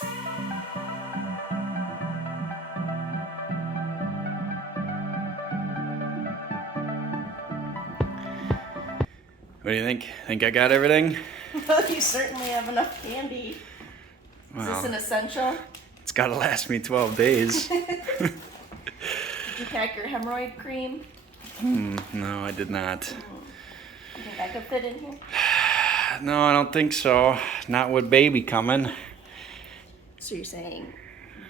What do you think? Think I got everything? Well, you certainly have enough candy. Wow. Is this an essential? It's gotta last me 12 days. Did you pack your hemorrhoid cream? No, I did not. You think I could fit in here? No, I don't think so. Not with baby coming. So you're saying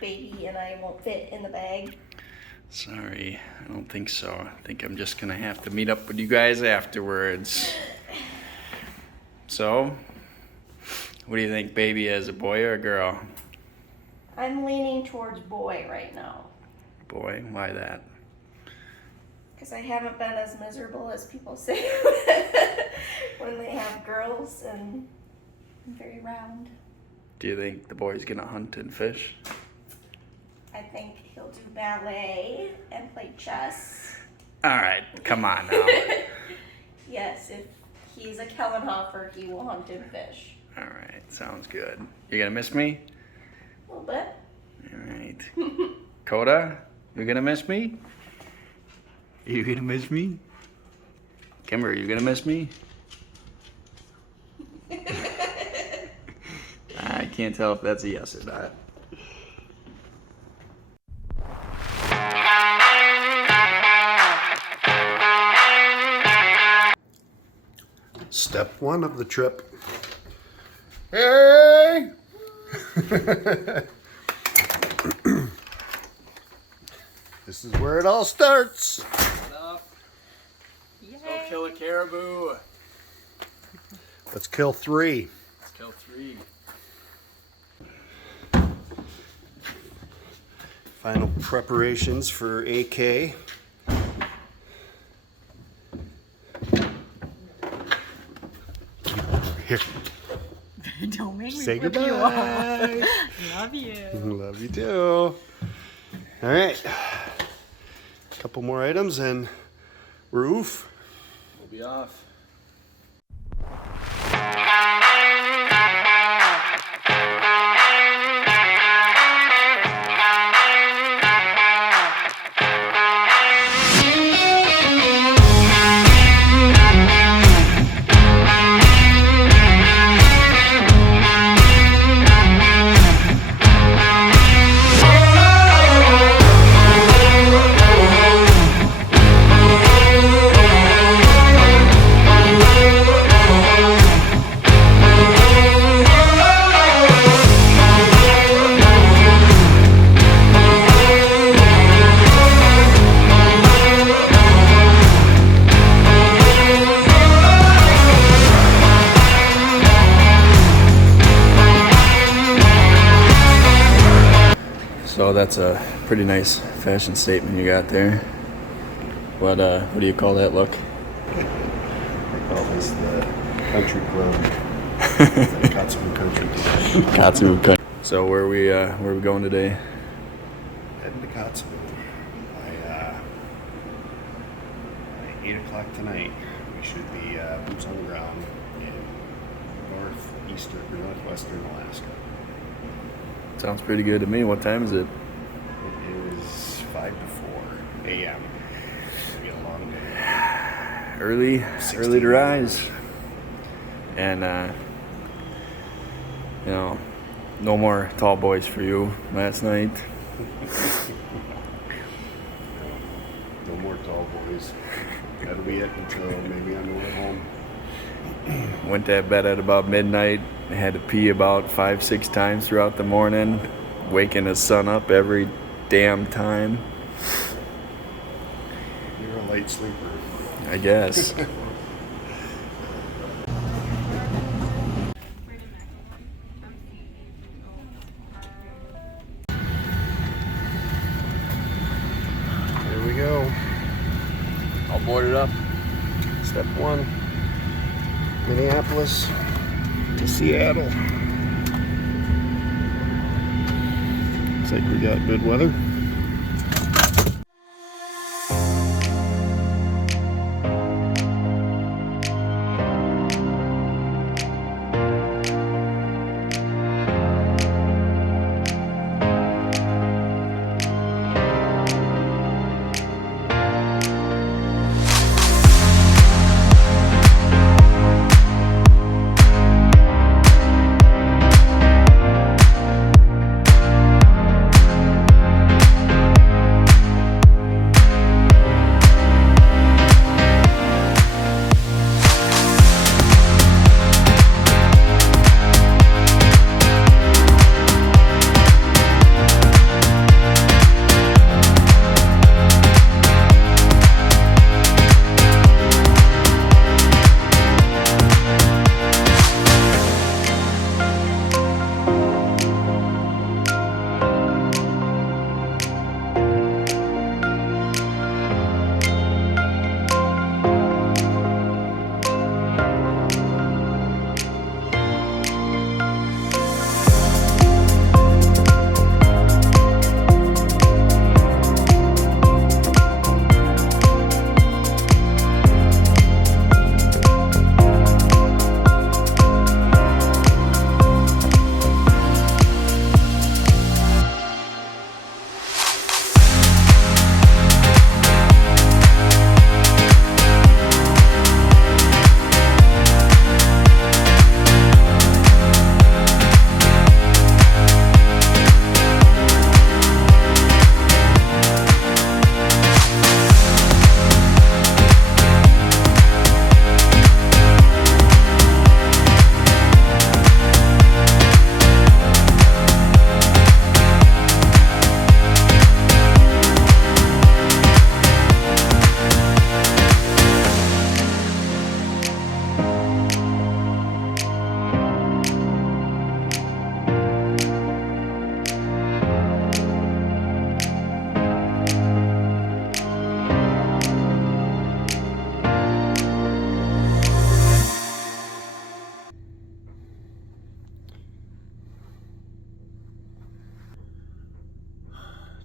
baby and I won't fit in the bag? Sorry, I don't think so. I think I'm just gonna have to meet up with you guys afterwards. So, what do you think, baby, as a boy or a girl? I'm leaning towards boy right now. Boy, why that? Because I haven't been as miserable as people say when they have girls, and I'm very round. Do you think the boy's gonna hunt and fish? I think he'll do ballet and play chess. All right, come on now. Yes, if he's a Kellenhofer, he will hunt and fish. All right, sounds good. You gonna miss me? A little bit. All right. Coda, you gonna miss me? You gonna miss me? Kimber, you gonna miss me? I can't tell if that's a yes or not. Step one of the trip. Hey! This is where it all starts. Let's go kill a caribou. Let's kill 3. Let's kill 3. Final preparations for AK. Here. Don't make me Say flip goodbye. you off. Love you. Love you too. All right. Couple more items and we're oof. We'll be off. So that's a pretty nice fashion statement you got there. What do you call that look? I call this the country club. The Katsumu Country Club. Katsumu Country. So where are we going today? Heading to Katsumu by 8 o'clock tonight. We should be boots on the ground in Northwestern Alaska. Sounds pretty good to me. What time is it? It is 5 to 4 a.m. It'll be a long day. Early to rise. And no more tall boys for you last night. No more tall boys. That'll be it until maybe on the way home. Went to bed at about midnight. Had to pee about 5-6 times throughout the morning. Waking the sun up every damn time. You're a light sleeper. I guess. There we go. All boarded up. Step 1. Minneapolis to Seattle. Looks like we got good weather.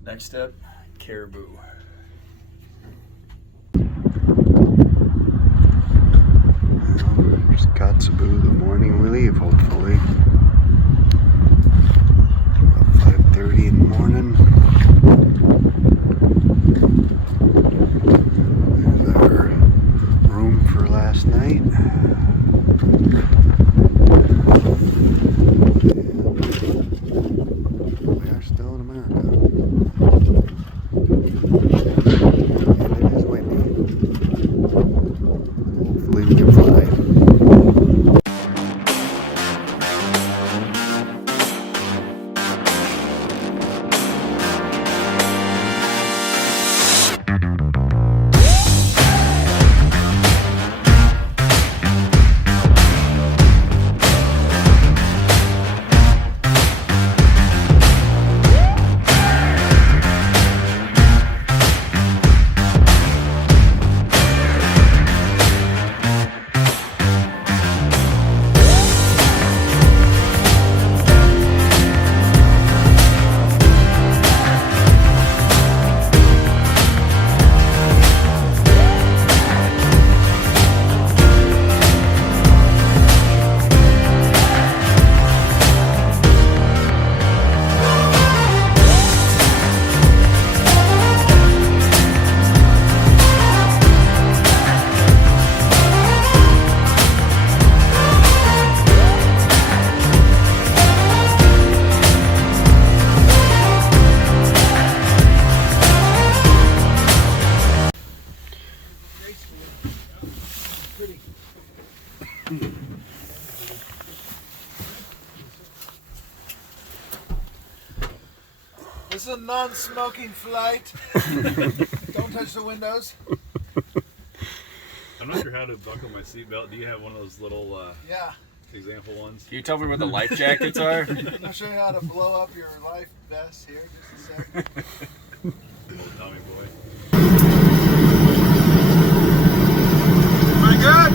Next step, caribou. There's Kotzebue the morning we leave, hopefully. About 5:30 in the morning. There's our room for last night. And we are still in America. And it is windy. Hopefully we can fly. This is a non-smoking flight. Don't touch the windows. I'm not sure how to buckle my seatbelt. Do you have one of those little Yeah. example ones? Can you tell me what the life jackets are? I'll show you how to blow up your life vest here. Just a sec. Old Tommy boy. Pretty good.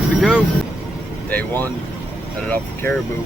Good to go. Day one, headed up for caribou.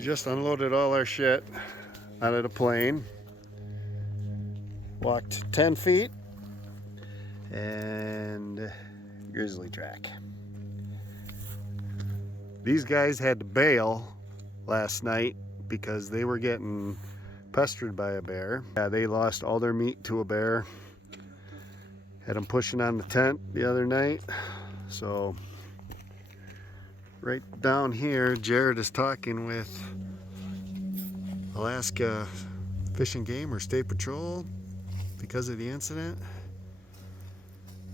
just unloaded all our shit out of the plane. Walked 10 feet and grizzly track. These guys had to bail last night because they were getting pestered by a bear. Yeah, they lost all their meat to a bear. Had them pushing on the tent the other night. So right down here, Jared is talking with Alaska Fish and Game or State Patrol because of the incident.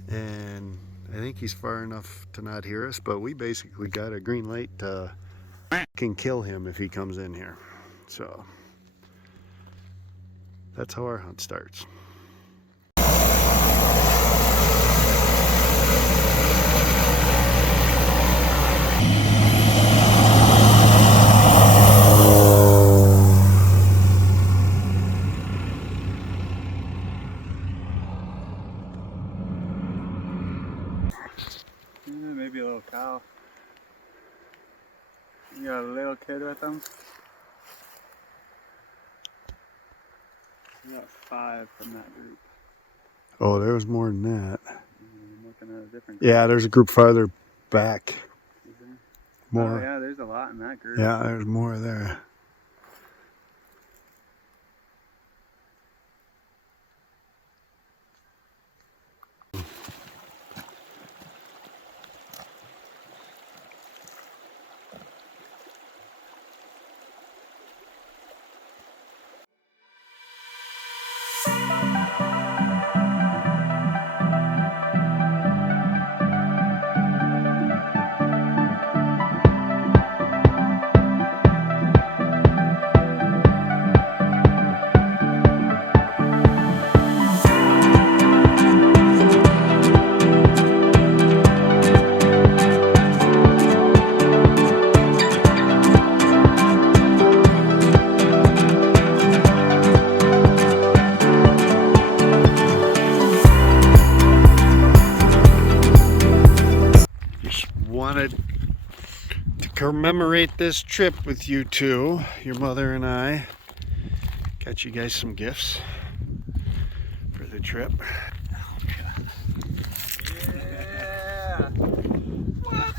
And I think he's far enough to not hear us, but we basically got a green light to can kill him if he comes in here. So that's how our hunt starts. Maybe a little cow. You got a little kid with them? You got 5 from that group. Oh, there was more than that. I'm looking at a different group. Yeah, there's a group farther back. Is there? More. Oh, yeah, there's a lot in that group. Yeah, there's more there. Wanted to commemorate this trip with you two, your mother and I. Got you guys some gifts for the trip. Yeah! What?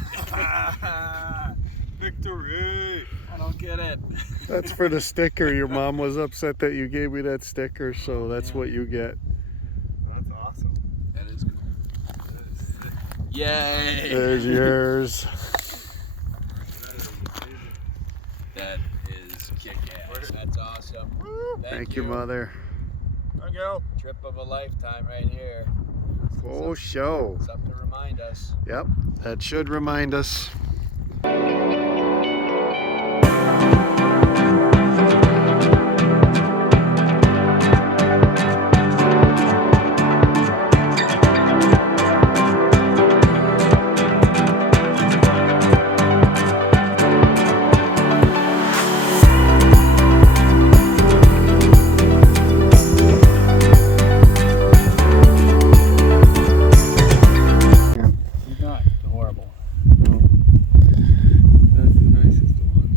Victory! I don't get it. That's for the sticker. Your mom was upset that you gave me that sticker, so that's what you get. That's awesome. That is cool. Yay! There's yours. That is kick-ass. That's awesome. Thank you, Mother. There you go. Trip of a lifetime right here. Oh, show. Something to remind us. Yep, that should remind us. He's not horrible. No. That's the nicest one.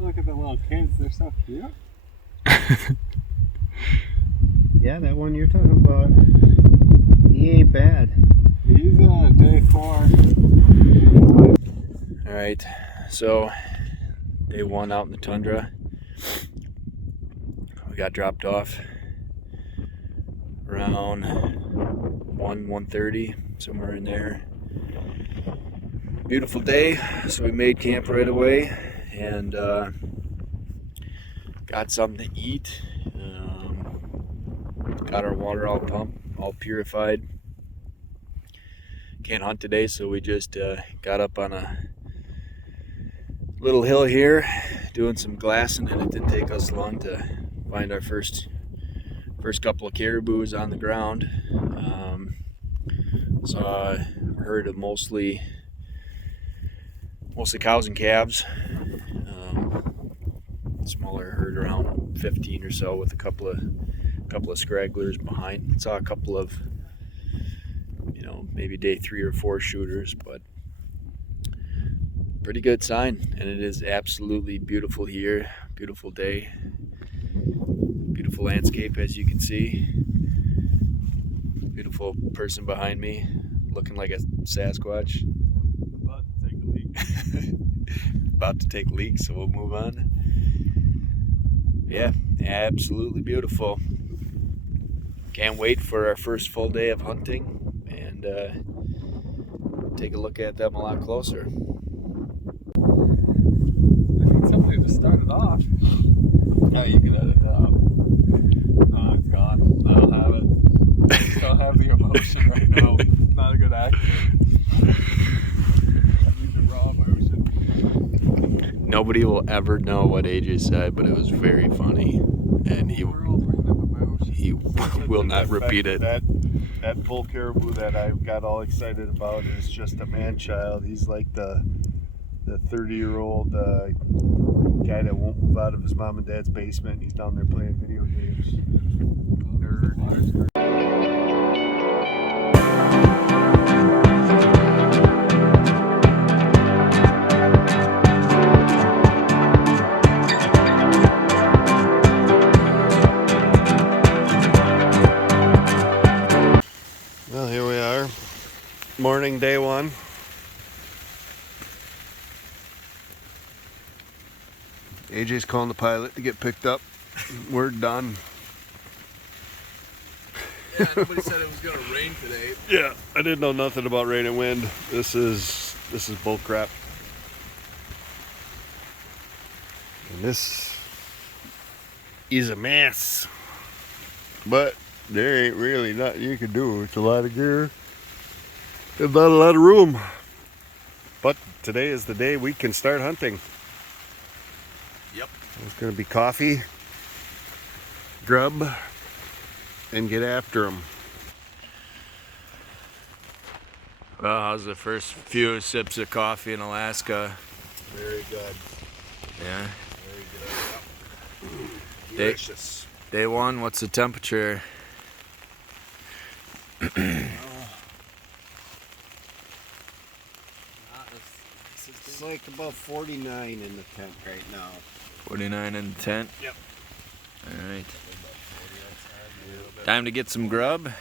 Look at the little kids, they're so cute. Yeah, that one you're talking about. He ain't bad. He's day 4. All right, so day 1 out in the tundra. We got dropped off around 1:30, somewhere in there. Beautiful day, so we made camp right away and got something to eat. Got our water all pumped, all purified. Can't hunt today, so we just got up on a little hill here doing some glassing, and it didn't take us long to find our first couple of caribous on the ground. Saw a herd of mostly cows and calves. Smaller herd, around 15 or so, with a couple of scragglers behind. Saw a couple of, maybe day 3 or 4 shooters, but pretty good sign, and it is absolutely beautiful here. Beautiful day, beautiful landscape, as you can see. Beautiful person behind me, looking like a Sasquatch. About to take a leak. About to take a leak, so we'll move on. Yeah, absolutely beautiful. Can't wait for our first full day of hunting and take a look at them a lot closer. I need somebody to start it off. Yeah, you can edit that out. Oh, it's gone. I don't have it. I just don't have the emotion right now. Not a good actor. I need the raw emotion. Nobody will ever know what AJ said, but it was very funny, and he will not repeat it. That bull caribou that I got all excited about is just a man-child. He's like the 30-year-old guy that won't move out of his mom and dad's basement. He's down there playing video games. Nerd. Well, here we are. Morning, day one. AJ's calling the pilot to get picked up. We're done. Yeah, nobody said it was gonna rain today. Yeah, I didn't know nothing about rain and wind. This is bull crap. And this is a mess. But there ain't really nothing you can do. It's a lot of gear. There's not a lot of room. But today is the day we can start hunting. Yep. It's gonna be coffee, grub, and get after them. Well, how's the first few sips of coffee in Alaska? Very good. Yeah. Very good. Day- Delicious. Day one, what's the temperature? It's like about 49 in the tent right now. 49 in the tent? Yep. Alright. Time to get some grub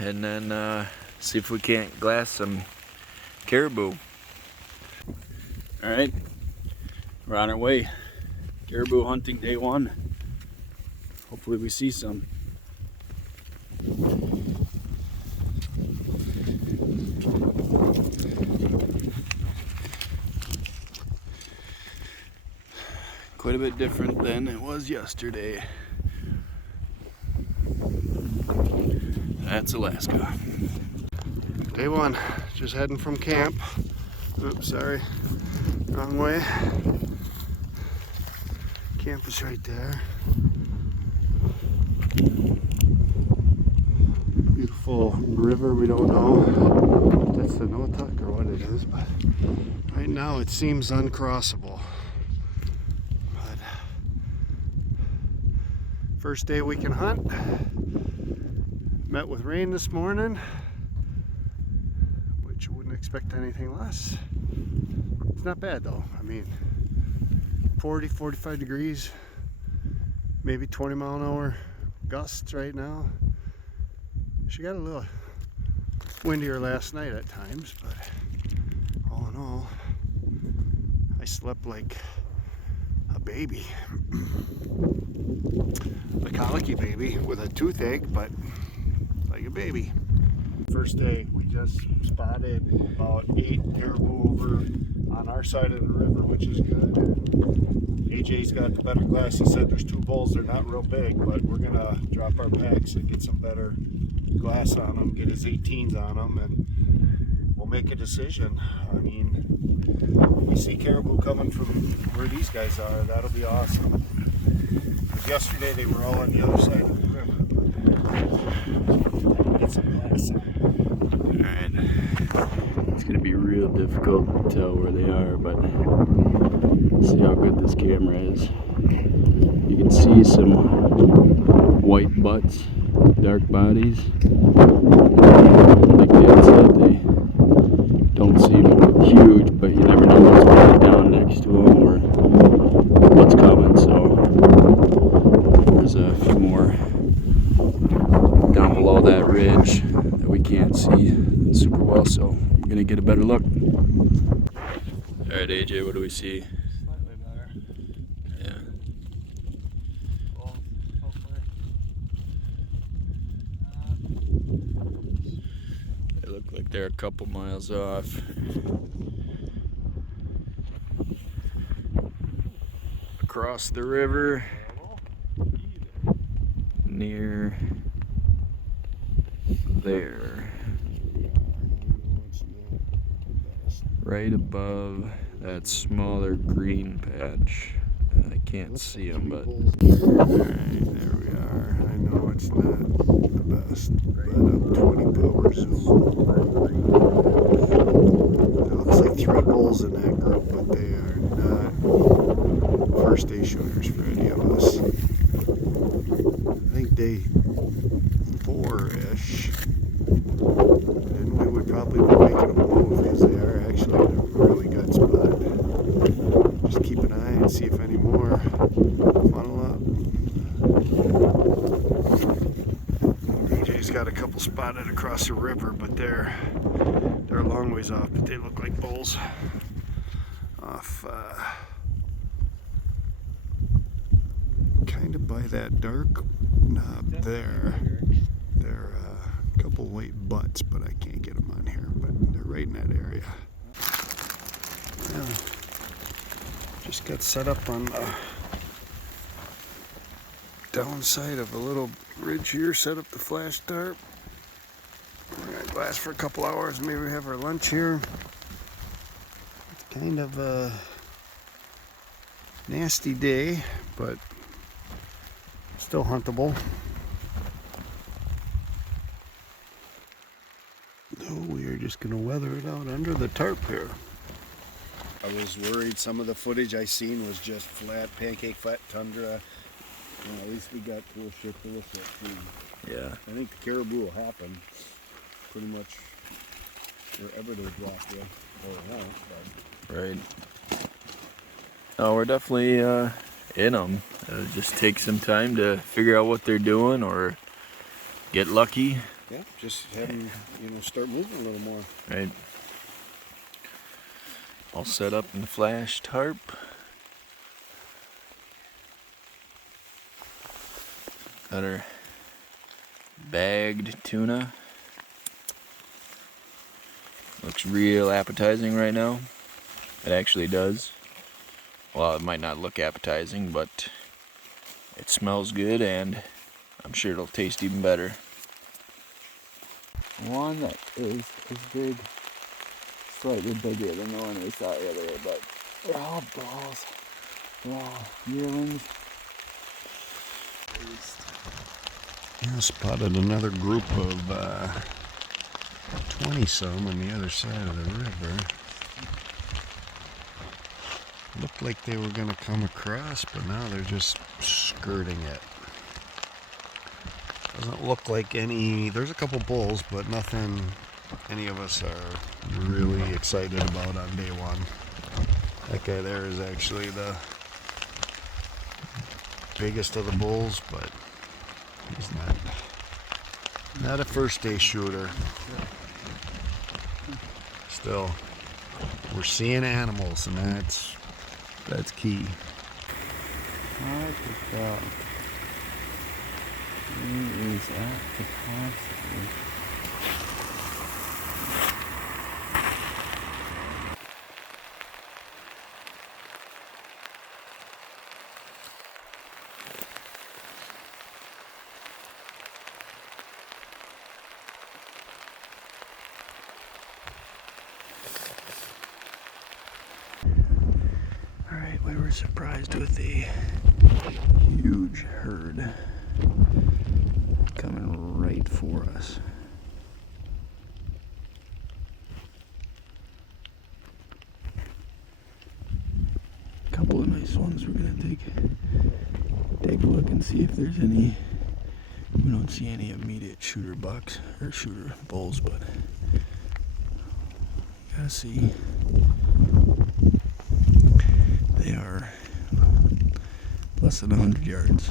and then see if we can't glass some caribou. Alright. We're on our way. Caribou hunting day one. Hopefully we see some. Quite a bit different than it was yesterday. That's Alaska. Day one, just heading from camp. Oops, sorry, wrong way. Camp is right there. Beautiful river, we don't know if that's the Noatak or what it is, but right now it seems uncrossable. But first day we can hunt. Met with rain this morning, which you wouldn't expect anything less. It's not bad though. I mean, 40, 45 degrees, maybe 20 mile an hour gusts right now. She got a little windier last night at times, but all in all, I slept like a baby. A colicky baby with a toothache, but like a baby. First day, we just spotted about 8 caribou over on our side of the river, which is good. AJ's got the better glass. He said there's 2 bulls. They're not real big, but we're gonna drop our packs and get some better glass on them, get his 18s on them, and we'll make a decision. I mean, we see caribou coming from where these guys are. That'll be awesome. Yesterday they were all on the other side of the river. Get some glass on. Alright. It's going to be real difficult to tell where they are, but see how good this camera is. You can see some white butts, dark bodies. Like Dad said, they don't seem huge, but you never know what's really down better look. All right, AJ, what do we see? Slightly better. Yeah. Well, hopefully. They look like they're a couple miles off. Across the river, near there, right above that smaller green patch. I can't see them, but Alright, there we are. I know it's not the best, but I'm 20 power zoom. It looks like 3 bulls in that group, but they are not first day shooters for any of us. I think day 4-ish. Then we would probably be making a move because they are actually in a really good spot. Just keep an eye and see if any more funnel up. DJ's got a couple spotted across the river, but they're a long ways off, but they look like bulls off kind of by that dark knob there. They're a couple white butts, but I can't get them on here, but they're right in that area. Yeah. Just got set up on the downside of a little ridge here, set up the flash tarp. We're gonna last for a couple hours, maybe have our lunch here. It's kind of a nasty day, but still huntable. No, we are just gonna weather it out under the tarp here. I was worried some of the footage I seen was just flat, pancake flat tundra. You know, at least we got cool shit to look at too. yeah. I think the caribou will happen pretty much wherever they drop you or won't, but Right. Oh, we're definitely in them. It just takes some time to figure out what they're doing or get lucky. yeah, just have them, start moving a little more. Right. All set up in the flash tarp. Got our bagged tuna. Looks real appetizing right now. It actually does. Well, it might not look appetizing, but it smells good and I'm sure it'll taste even better. One that is big, slightly bigger than the one we saw the other day, but they're all balls. They're all yearlings. Yeah, spotted another group of 20 some on the other side of the river. Looked like they were going to come across, but now they're just skirting it. Doesn't look like any. There's a couple bulls, but nothing any of us are really excited about on day one. That guy there is actually the biggest of the bulls, but he's not a first day shooter. Still, we're seeing animals, and that's key. Alright, good job. He is at the capacity. Alright, we were surprised with a huge herd coming right for us. A couple of nice ones. We're gonna take a look and see if there's any. We don't see any immediate shooter bucks or shooter bulls, but gotta see. They are less than 100 yards.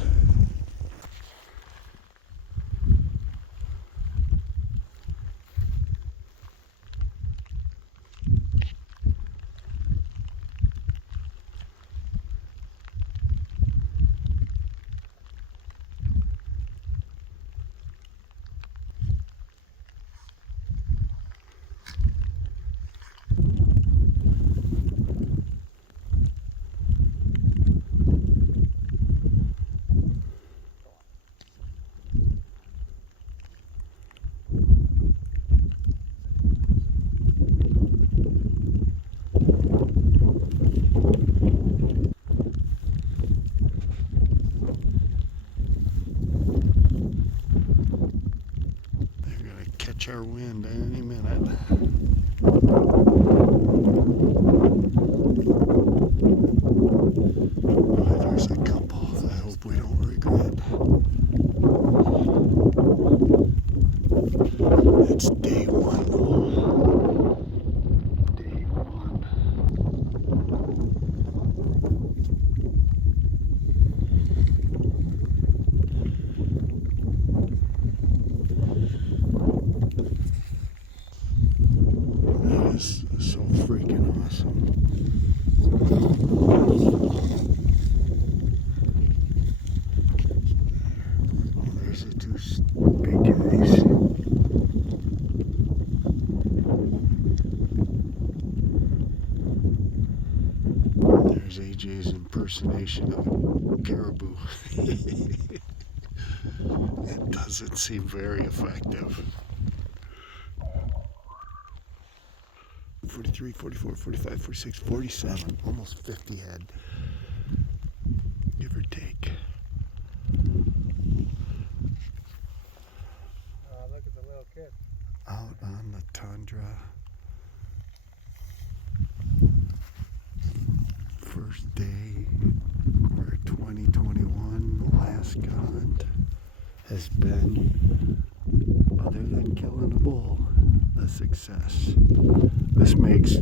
catch our wind any minute. Oh, there's a couple. I hope we don't regret. It's day one though. Day one. That is so freaking awesome. Oh, there's the two big guys. There's AJ's impersonation of a caribou. It doesn't seem very effective. 43, 44, 45, 46, 47, almost 50 head, give or take. Look at the little kid. Out on the tundra. First day of our 2021 Alaska hunt has been, other than killing a bull, a success. This makes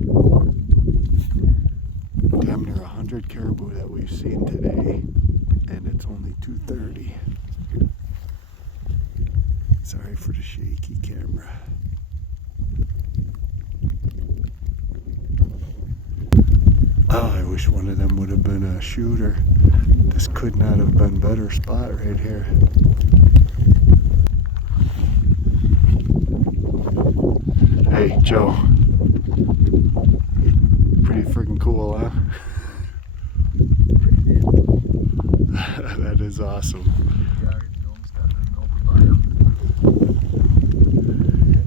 damn near 100 caribou that we've seen today, and it's only 2:30. Sorry for the shaky camera. Oh, I wish one of them would have been a shooter. This could not have been a better spot right here. Hey, Joe. Pretty freaking cool, huh? That is awesome.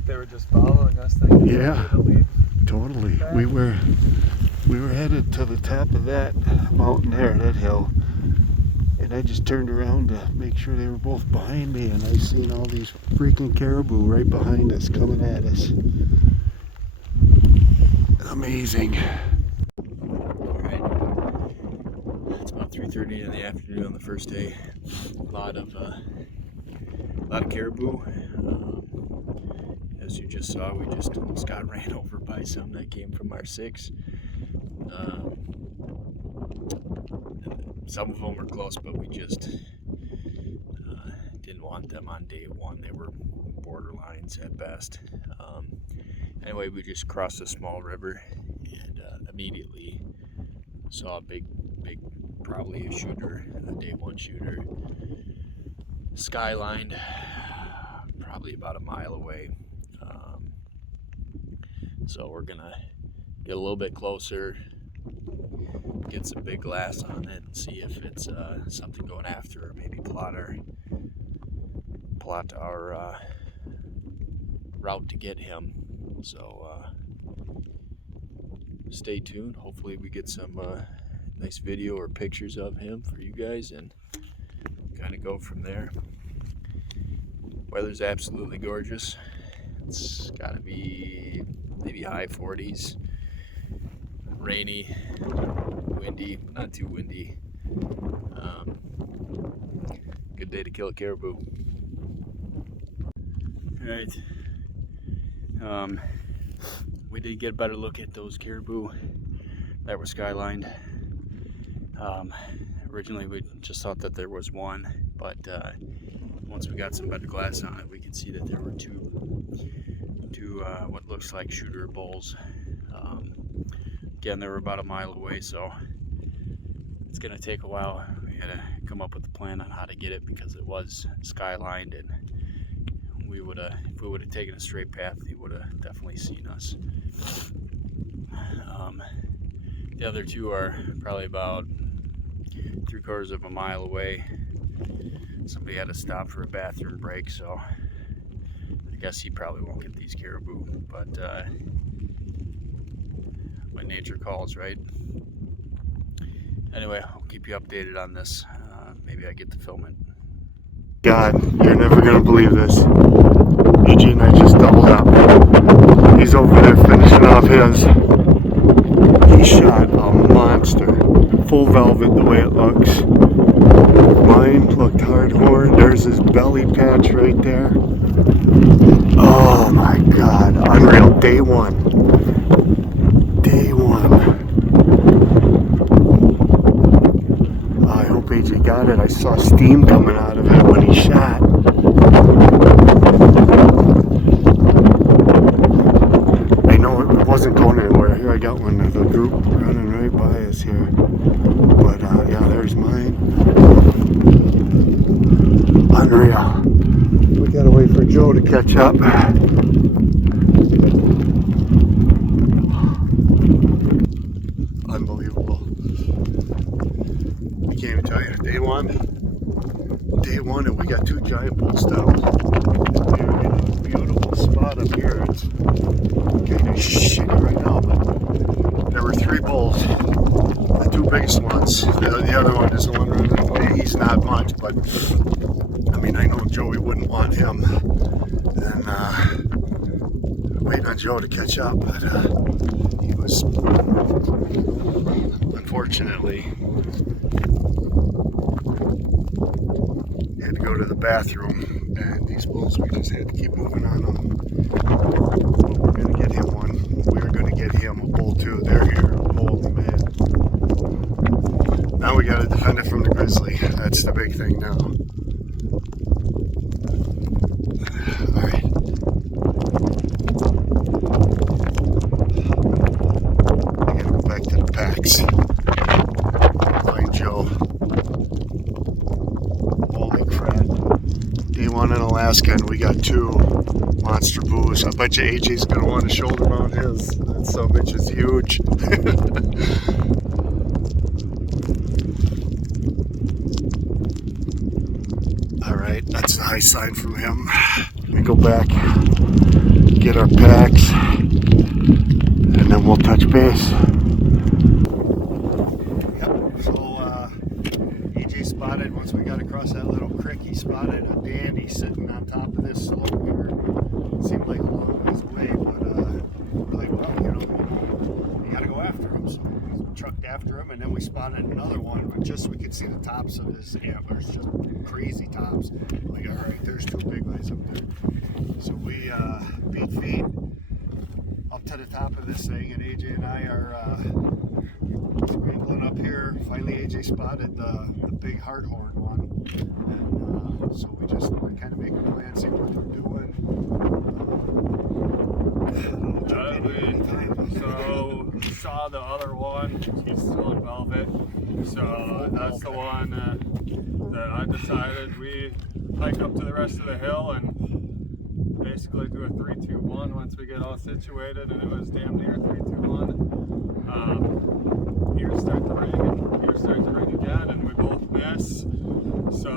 They were just following us, thinking Yeah. they were gonna lead. Totally. We were headed to the top of that mountain there, that hill. And I just turned around to make sure they were both behind me, and I seen all these freaking caribou right behind us coming at us. Amazing. Alright. It's about 3:30 in the afternoon on the first day. A lot of caribou. As you just saw, we just almost got ran over by some that came from our 6. Some of them were close, but we just didn't want them on day one. They were borderlines at best. Anyway, we just crossed a small river and immediately saw a big, probably a shooter, a day one shooter, skylined probably about a mile away. So we're gonna get a little bit closer, get some big glass on it, and see if it's something going after, or maybe plot our route to get him. So stay tuned. Hopefully we get some nice video or pictures of him for you guys, and kind of go from there. Weather's absolutely gorgeous. It's gotta be maybe high 40s. Rainy, windy, not too windy. Good day to kill a caribou. Alright. We did get a better look at those caribou that were skylined. Originally we just thought that there was one, but once we got some better glass on it, we could see that there were two what looks like shooter bulls. Again, they were about a mile away, so it's gonna take a while. We had to come up with a plan on how to get it because it was skylined, and if we would have taken a straight path, he would have definitely seen us. The other two are probably about 3/4 of a mile away. Somebody had to stop for a bathroom break, so I guess he probably won't get these caribou, but when nature calls, right? Anyway, I'll keep you updated on this. Maybe I get to film it. God, you're never gonna believe this. AJ and I just doubled up. He's over there finishing off his. He shot a monster. Full velvet the way it looks. Mine looked hard horn. There's his belly patch right there. Oh my God, unreal. Day one. Day one. I hope AJ got it. I saw steam coming out of it when he shot. I know it wasn't going anywhere. Here I got one of the group running right by us here. But yeah, there's mine. Unreal. We gotta wait for Joe to catch up. Unbelievable. I can't even tell you. Day one, and we got 2 giant bulls down. We're in a beautiful spot up here. It's kind of shitty right now, but there were 3 bulls. The 2 biggest ones. The other one is the one running away. He's not much, but I mean, I know Joey wouldn't want him. And waiting on Joe to catch up, but he was unfortunately had to go to the bathroom. And these bulls, we just had to keep moving on them. But we're gonna get him one. We're gonna get him a bull too. They're here. Holy man. Now we gotta defend it from the grizzly. That's the big thing now. Alright. I gotta go back to the packs. Find Joe. Holy crap. Day one in Alaska, and we got 2 monster boos. I bet you AJ's gonna want to shoulder mount his. That son bitch is huge. Alright, that's a high sign from him. We go back, get our packs, and then we'll touch base. Yep, so AJ spotted, once we got across that little creek, he spotted a dandy sitting on top of this slope here. It seemed like a long ways away, but we're like, well, you know, you gotta go after him. So we trucked after him, and then we spotted another one, but just so we could see the tops of his antlers, just crazy tops. Like, all right, there's 2 big guys up there. So we beat feet up to the top of this thing, and AJ and I are scrambling up here. Finally, AJ spotted the big hardhorn one, and so we just kind of make a plan, see what we're doing. So we saw the other one. He's still in velvet. So that's the one that I decided we hike up to the rest of the hill and basically do a 3-2-1 once we get all situated, and it was damn near 3-2-1. Ears start to ring and ears start to ring again, and we both miss. So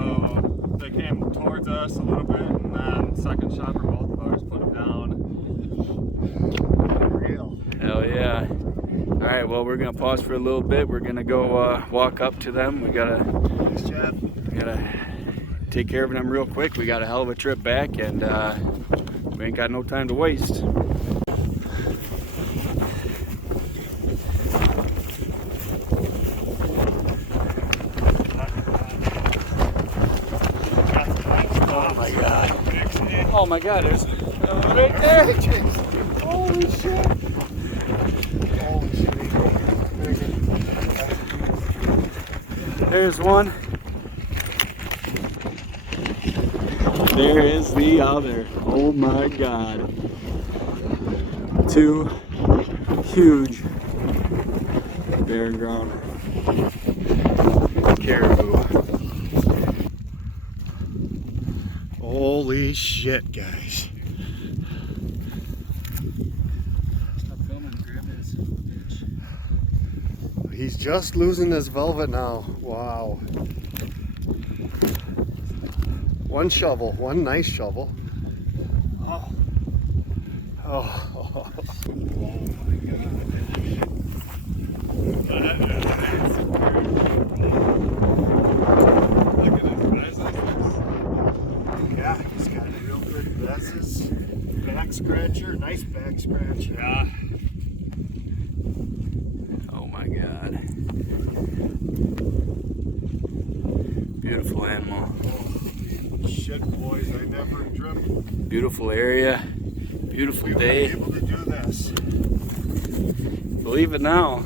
they came towards us a little bit, and then second shot for both of ours put them down. Real. Hell yeah. Alright, well, we're gonna pause for a little bit. We're gonna go walk up to them. We gotta take care of them real quick. We got a hell of a trip back, and we ain't got no time to waste. Oh my god, there's right there! Holy shit! There's one. There is the other. Oh my god. 2 huge bare ground caribou. Holy shit, guys. He's just losing his velvet now. Wow. One shovel, one nice shovel. Oh. Oh. Oh my god. Yeah, he's got real good glasses. back scratch. Yeah. Oh my God. Beautiful animal. Shit, boys, I never dreamt Beautiful area. Beautiful we would day. be able to do this. Believe it now.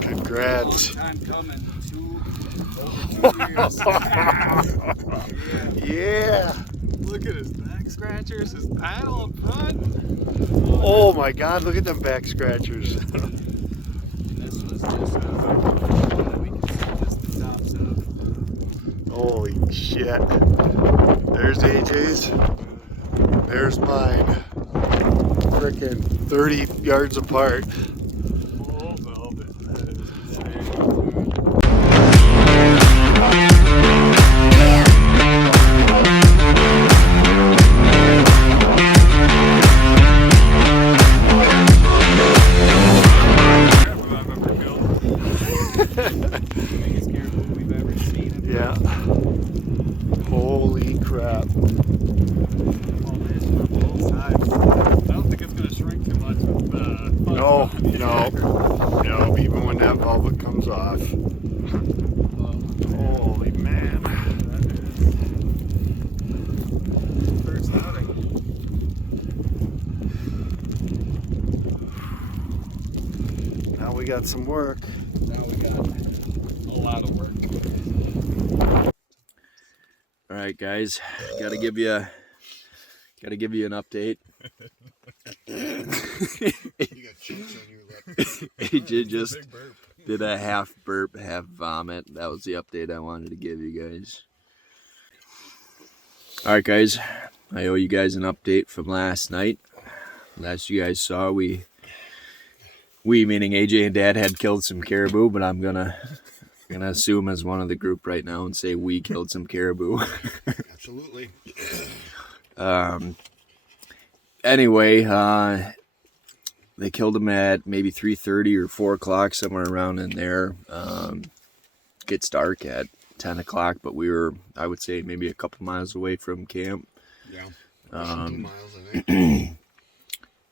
Congrats. Time coming. Over 2 years. Yeah. Look at his back scratchers, his paddle up front. Oh my God, look at them back scratchers. This was just we can see just the tops of. Holy shit. There's AJ's. There's mine. Frickin' 30 yards apart. Oh, velvet. That is insane. Biggest caribou we've ever seen. Yeah. Holy crap. All this from both sides. I don't think it's gonna shrink too much with No, even when that velvet comes off. Holy man. That is first outing. Now we got some work. Now we got a lot of work. All right, guys, gotta give you an update. You got chunks on your lip. AJ just did a half burp, half vomit. That was the update I wanted to give you guys. All right, guys, I owe you guys an update from last night. Last you guys saw, we meaning AJ and Dad had killed some caribou, but I'm gonna assume as one of the group right now and say we killed some caribou. Absolutely. Anyway, they killed him at maybe 3:30 or 4 o'clock, somewhere around in there. Gets dark at 10 o'clock, but we were, I would say, maybe a couple miles away from camp. Yeah. 2 miles, I think.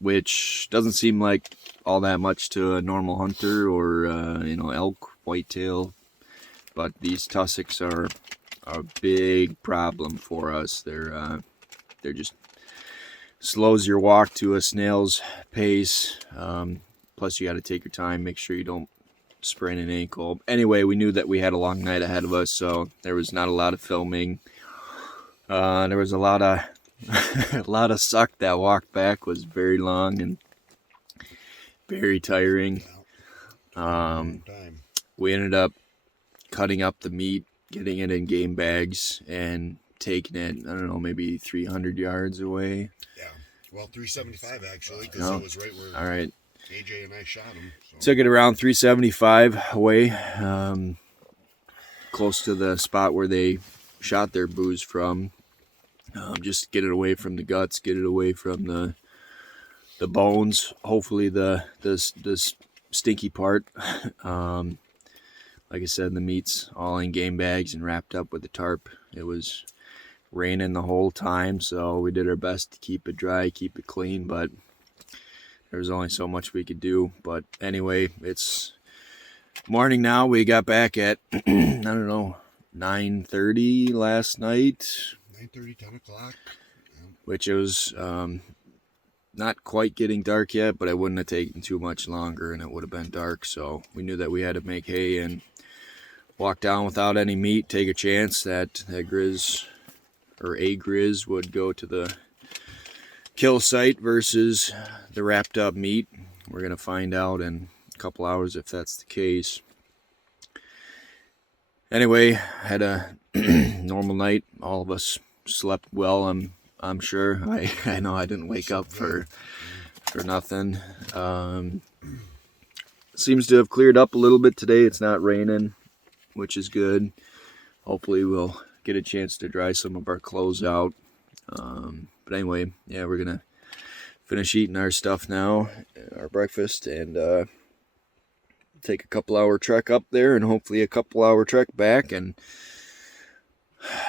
Which doesn't seem like all that much to a normal hunter or, elk, whitetail. But these tussocks are a big problem for us. They're just slows your walk to a snail's pace. Plus, you got to take your time, make sure you don't sprain an ankle. Anyway, we knew that we had a long night ahead of us, so there was not a lot of filming. There was a lot of a lot of suck. That walk back was very long and very tiring. We ended up cutting up the meat, getting it in game bags, and taking it, I don't know, maybe 300 yards away. Yeah. Well, 375 actually, because it was right where All right. AJ and I shot him. So. Took it around 375 away, close to the spot where they shot their booze from. Just get it away from the guts, get it away from the bones. Hopefully the stinky part. Like I said, the meat's all in game bags and wrapped up with the tarp. It was raining the whole time, so we did our best to keep it dry, keep it clean, but there was only so much we could do. But anyway, it's morning now. We got back at, I don't know, 9:30 last night. 9:30, 10 o'clock. Which it was not quite getting dark yet, but it wouldn't have taken too much longer and it would have been dark. So we knew that we had to make hay and walk down without any meat, take a chance that a grizz would go to the kill site versus the wrapped up meat. We're gonna find out in a couple hours if that's the case. Anyway, had a normal night. All of us slept well. I'm sure. I know I didn't wake up for nothing. Seems to have cleared up a little bit today. It's not raining, which is good. Hopefully we'll get a chance to dry some of our clothes out. But anyway, yeah, we're gonna finish eating our stuff now, our breakfast, and take a couple hour trek up there, and hopefully a couple hour trek back, and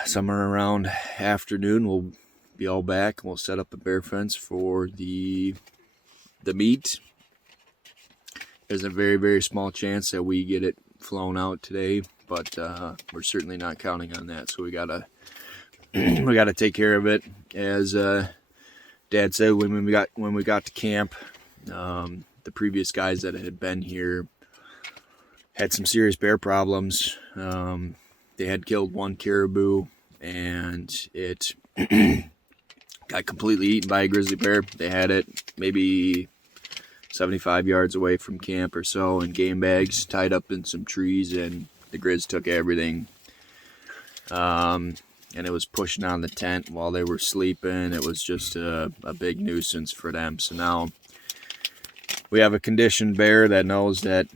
somewhere around afternoon we'll be all back, and we'll set up a bear fence for the meat. There's a very, very small chance that we get it flown out today, but we're certainly not counting on that. So we gotta take care of it. As Dad said, when we got to camp, the previous guys that had been here had some serious bear problems. They had killed one caribou, and it got completely eaten by a grizzly bear. They had it maybe 75 yards away from camp or so in game bags tied up in some trees, and the grizz took everything. And it was pushing on the tent while they were sleeping. It was just a big nuisance for them. So now we have a conditioned bear that knows that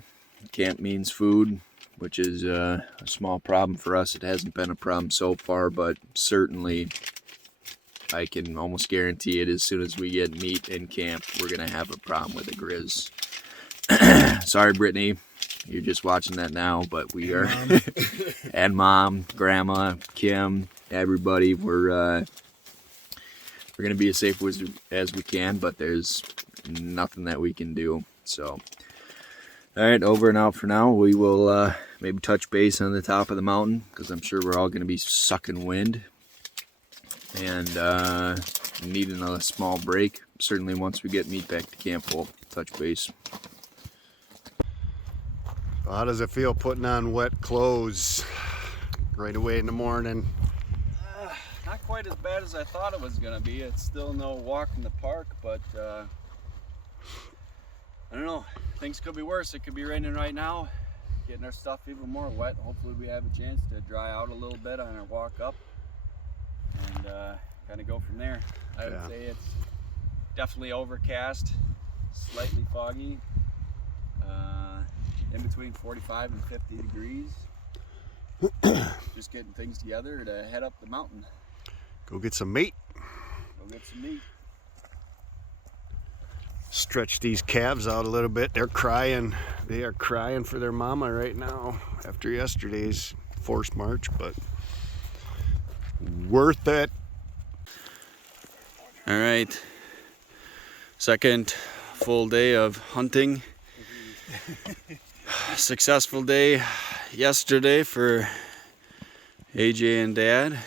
camp means food, which is a small problem for us. It hasn't been a problem so far, but certainly I can almost guarantee it, as soon as we get meat in camp, we're going to have a problem with a grizz. Sorry, Brittany, you're just watching that now, but we are, and Mom, Grandma, Kim, everybody, we're going to be as safe as we can, but there's nothing that we can do. So, all right, over and out for now. We will maybe touch base on the top of the mountain, because I'm sure we're all going to be sucking wind and needing a small break. Certainly once we get meat back to camp, we'll touch base. How does it feel putting on wet clothes right away in the morning? Not quite as bad as I thought it was going to be. It's still no walk in the park, but I don't know. Things could be worse. It could be raining right now, getting our stuff even more wet. Hopefully we have a chance to dry out a little bit on our walk up and kind of go from there. I would say it's definitely overcast, slightly foggy, in between 45 and 50 degrees. Just getting things together to head up the mountain. Go get some meat. Go get some meat. Stretch these calves out a little bit. They're crying. They are crying for their mama right now after yesterday's forced march, but worth it. All right, second full day of hunting. Successful day yesterday for AJ and Dad.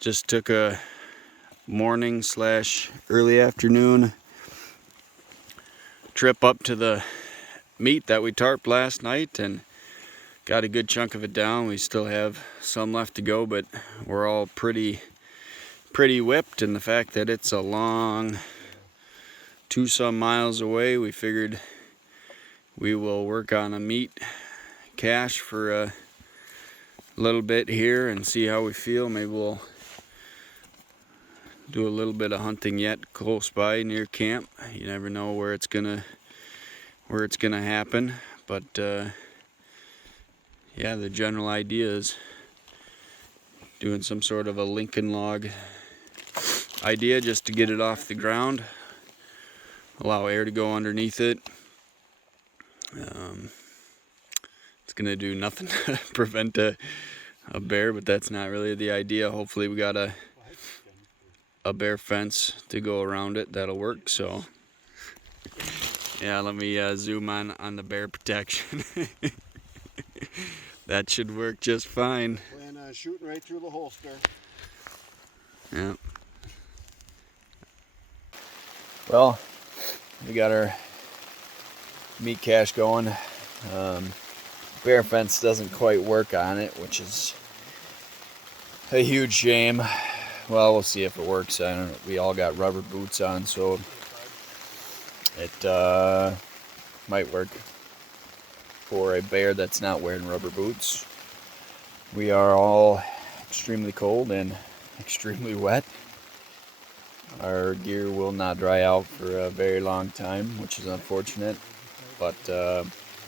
Just took a morning / early afternoon trip up to the meat that we tarped last night and got a good chunk of it down. We still have some left to go, but we're all pretty whipped, and the fact that it's a long 2-some miles away, we figured we will work on a meat cache for a little bit here and see how we feel. Maybe we'll do a little bit of hunting yet close by near camp. You never know where it's gonna happen, but yeah, the general idea is doing some sort of a Lincoln log idea just to get it off the ground, allow air to go underneath it. It's gonna do nothing to prevent a bear, but that's not really the idea. Hopefully we got a bear fence to go around it that'll work. So yeah, let me zoom on the bear protection. That should work just fine. Plan on shooting right through the holster. Yeah. Well, we got our meat cache going. Bear fence doesn't quite work on it, which is a huge shame. Well, we'll see if it works. I don't know. We all got rubber boots on, so It might work for a bear that's not wearing rubber boots. We are all extremely cold and extremely wet. Our gear will not dry out for a very long time, which is unfortunate, but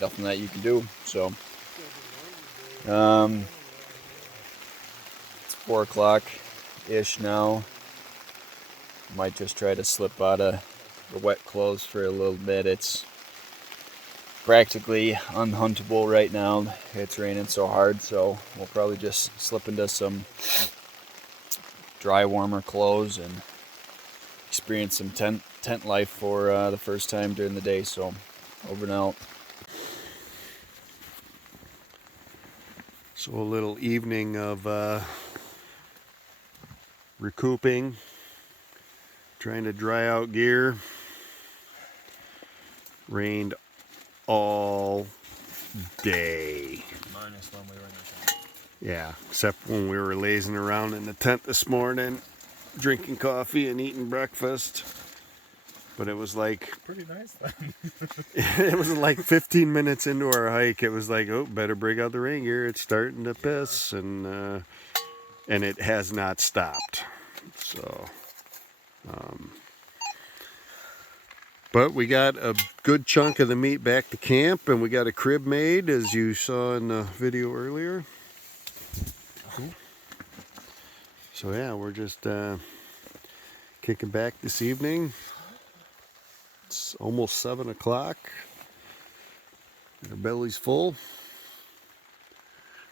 nothing that you can do. So it's 4 o'clock-ish now. Might just try to slip out of the wet clothes for a little bit. It's practically unhuntable right now. It's raining so hard, so we'll probably just slip into some dry, warmer clothes and experience some tent life for the first time during the day. So over and out. So a little evening of recouping, trying to dry out gear. Rained all day. Minus when we were in the tent. Yeah, except when we were lazing around in the tent this morning, drinking coffee and eating breakfast. But it was like, Pretty nice then. it was like 15 minutes into our hike. It was like, oh, better bring out the rain gear. It's starting to piss, and it has not stopped. So, but we got a good chunk of the meat back to camp, and we got a crib made, as you saw in the video earlier. So yeah, we're just kicking back this evening. It's almost 7 o'clock. Our belly's full.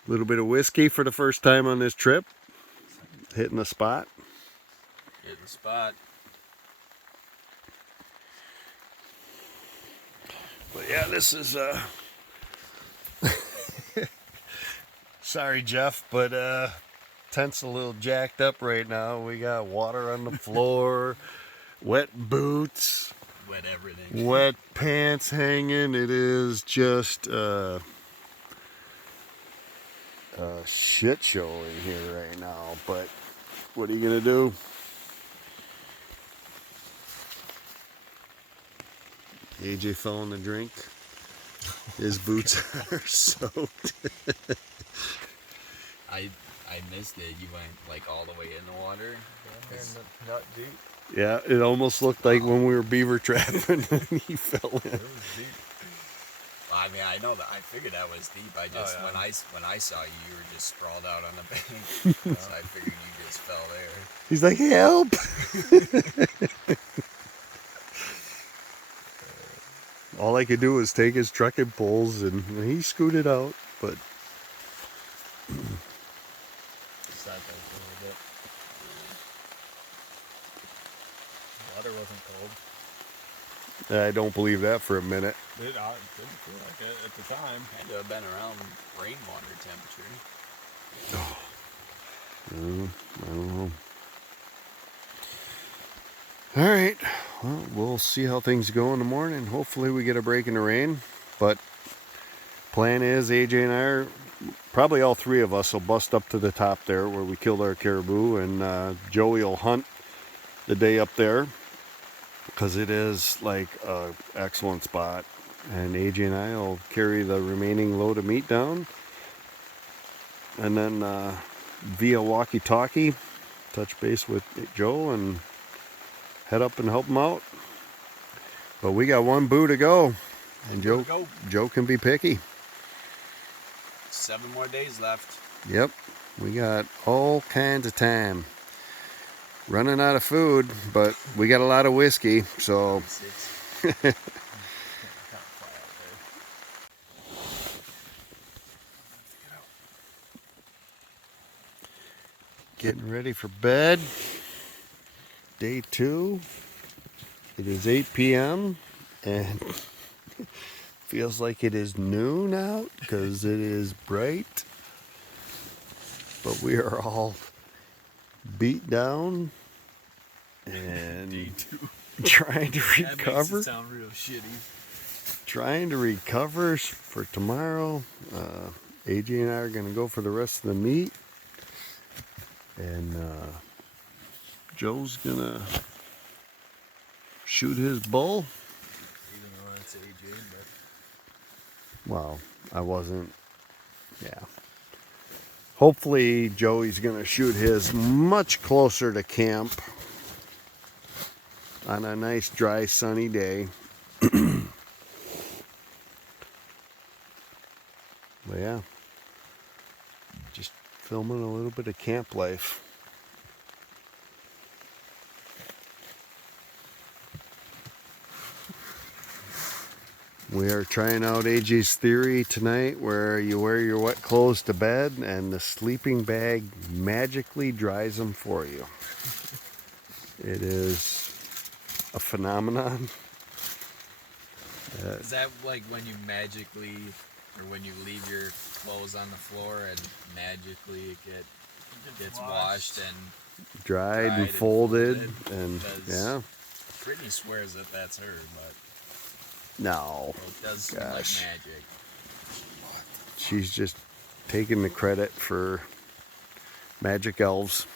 A little bit of whiskey for the first time on this trip. Hitting the spot. Hit the spot. But yeah, this is sorry, Jeff, but tent's a little jacked up right now. We got water on the floor, wet boots, Wet everything. wet pants hanging. It is just a shit show in here right now. But what are you gonna do? AJ fell in the drink. His boots are soaked. I missed it. You went like all the way in the water. Nut deep. Yeah, it almost looked like when we were beaver trapping and he fell in. It was deep. I mean, I know that. I figured that was deep. I just yeah. when I saw you, you were just sprawled out on the bank. So I figured you just fell there. He's like, help! All I could do was take his trucking poles and he scooted out, but Sat there for a little bit. Water wasn't cold. I don't believe that for a minute. It didn't feel like it at the time. Had to have been around rainwater temperature. I don't know. All right, well, we'll see how things go in the morning. Hopefully we get a break in the rain, but plan is AJ and I are, probably all three of us will bust up to the top there where we killed our caribou, and Joey will hunt the day up there because it is like an excellent spot, and AJ and I will carry the remaining load of meat down, and then via walkie-talkie touch base with Joe and head up and help him out. But we got one boo to go, and Joe can be picky. 7 more days left. Yep, we got all kinds of time. Running out of food, but we got a lot of whiskey, so 6. getting ready for bed. Day 2. It is 8 p.m. and feels like it is noon out because it is bright. But we are all beat down and trying to recover. Sound real shitty. Trying to recover for tomorrow. AJ and I are going to go for the rest of the meat. And Joe's going to shoot his bull. Well, I wasn't, yeah. Hopefully Joey's gonna shoot his much closer to camp on a nice dry sunny day. But yeah, just filming a little bit of camp life. We are trying out AJ's theory tonight where you wear your wet clothes to bed and the sleeping bag magically dries them for you. It is a phenomenon. Is that like when you magically, or when you leave your clothes on the floor and magically it gets washed and Dried and folded and yeah. Brittany swears that that's her, but No. it does seem like magic. She's just taking the credit for magic elves.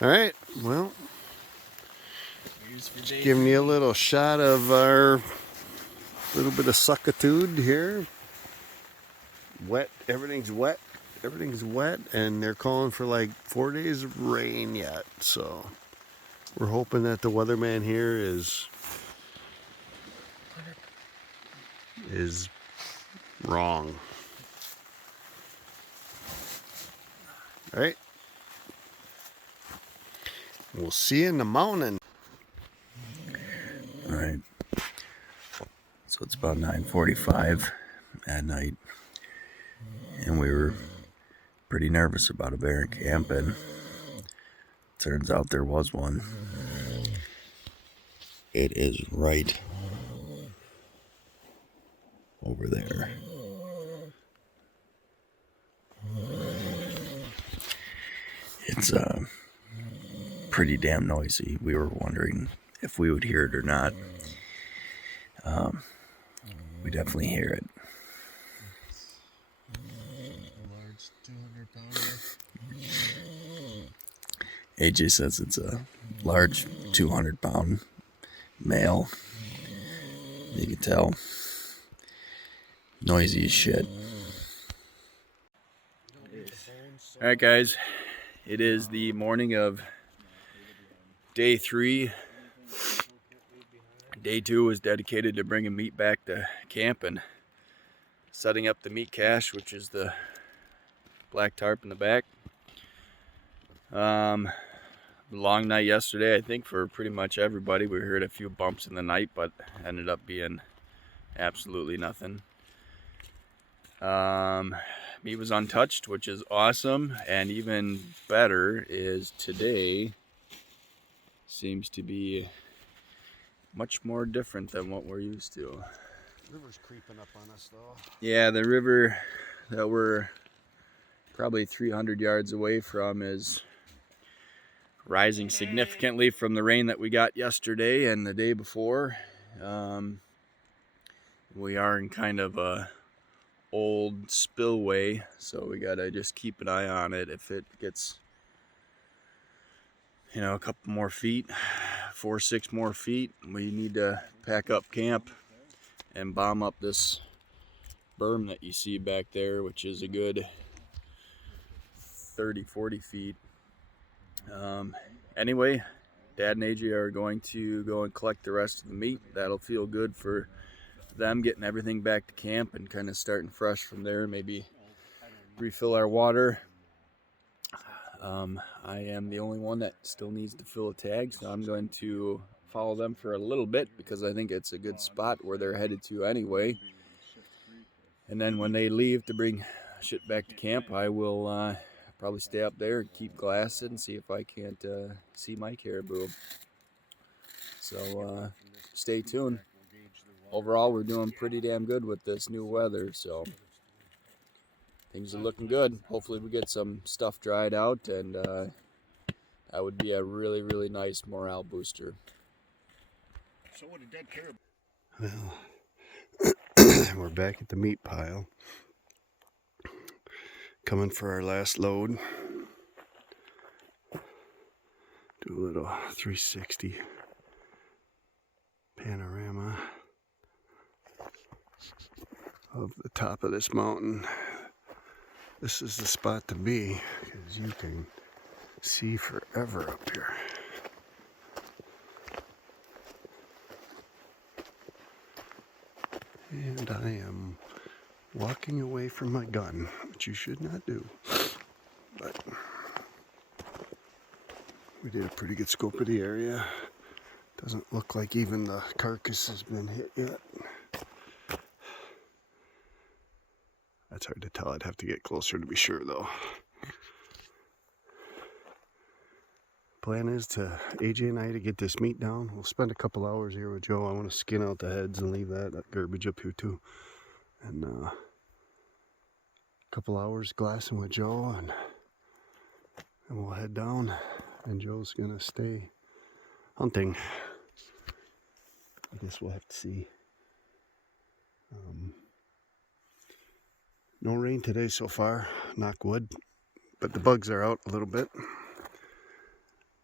All right, well, just giving you a little shot of our little bit of suckitude here. Wet, everything's wet, and they're calling for like 4 days of rain yet. So we're hoping that the weatherman here is wrong. All right. We'll see you in the morning. All right. So it's about 9:45 at night, and we were pretty nervous about a bear in camp, and turns out there was one. It is right over there. It's pretty damn noisy. We were wondering if we would hear it or not. We definitely hear it. Large 200-pounder. AJ says it's a large 200-pound male. You can tell. Noisy as shit. Alright guys, it is the morning of day 3. Day 2 was dedicated to bringing meat back to camp and setting up the meat cache, which is the black tarp in the back. Long night yesterday, I think, for pretty much everybody. We heard a few bumps in the night, but ended up being absolutely nothing. Meat was untouched, which is awesome, and even better is today seems to be much more different than what we're used to. River's creeping up on us though. Yeah, the river that we're probably 300 yards away from is rising significantly from the rain that we got yesterday and the day before. We are in kind of a old spillway, so we gotta just keep an eye on it. If it gets, you know, a couple more feet, 4-6 more feet, we need to pack up camp and bomb up this berm that you see back there, which is a good 30-40 feet. Anyway, Dad and AJ are going to go and collect the rest of the meat. That'll feel good for them, getting everything back to camp and kind of starting fresh from there. Maybe refill our water. I am the only one that still needs to fill a tag, so I'm going to follow them for a little bit because I think it's a good spot where they're headed to anyway. And then when they leave to bring shit back to camp, I will probably stay up there and keep glassing and see if I can't see my caribou. So stay tuned. Overall, we're doing pretty damn good with this new weather, so things are looking good. Hopefully we get some stuff dried out, and that would be a really, really nice morale booster. So would a dead caribou. Well, we're back at the meat pile. Coming for our last load. Do a little 360 panorama of the top of this mountain. This is the spot to be because you can see forever up here. And I am walking away from my gun, which you should not do. But we did a pretty good scope of the area. Doesn't look like even the carcass has been hit yet. That's hard to tell. I'd have to get closer to be sure though. Plan is to AJ and I to get this meat down. We'll spend a couple hours here with Joe. I want to skin out the heads and leave that garbage up here too. And a couple hours glassing with Joe, and we'll head down. And Joe's gonna stay hunting. I guess we'll have to see. No rain today so far, knock wood, but the bugs are out a little bit.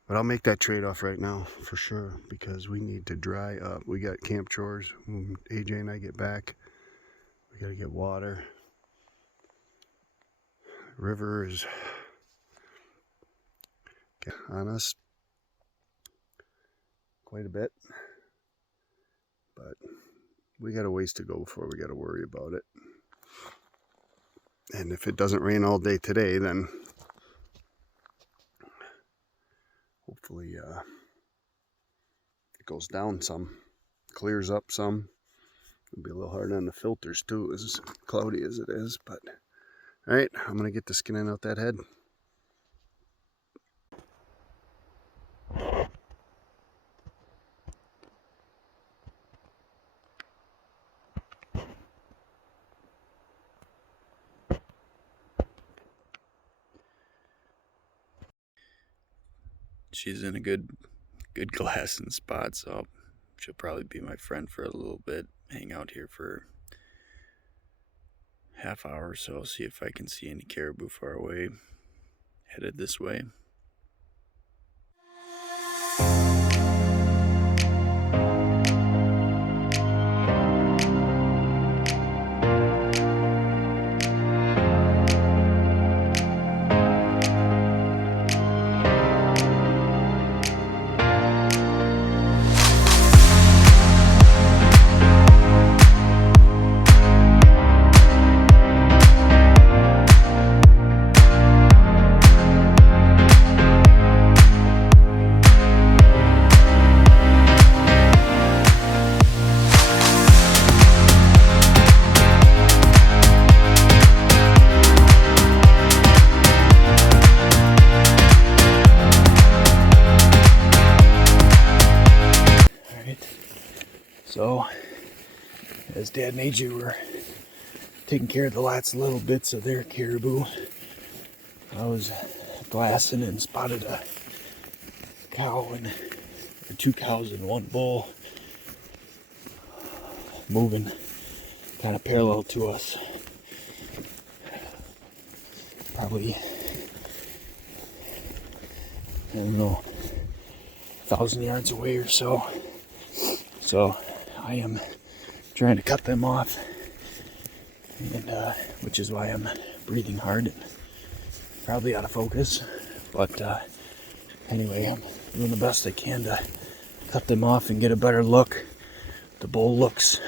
But I'll make that trade-off right now for sure because we need to dry up. We got camp chores. When AJ and I get back, we gotta get water. The river is on us quite a bit, but we got a ways to go before we got to worry about it. And if it doesn't rain all day today, then hopefully it goes down some, clears up some. It'll be a little hard on the filters too, as cloudy as it is. But all right, I'm gonna get the skinning out that head. She's in a good glassing spot, so she'll probably be my friend for a little bit. Hang out here for half hour or so, see if I can see any caribou far away. Headed this way. So, as Dad and AJ were taking care of the last little bits of their caribou, I was glassing and spotted a cow or 2 cows and 1 bull moving kind of parallel to us. Probably, I don't know, 1,000 yards away or so. So I am trying to cut them off, and which is why I'm breathing hard and probably out of focus. But anyway, I'm doing the best I can to cut them off and get a better look. The bull looks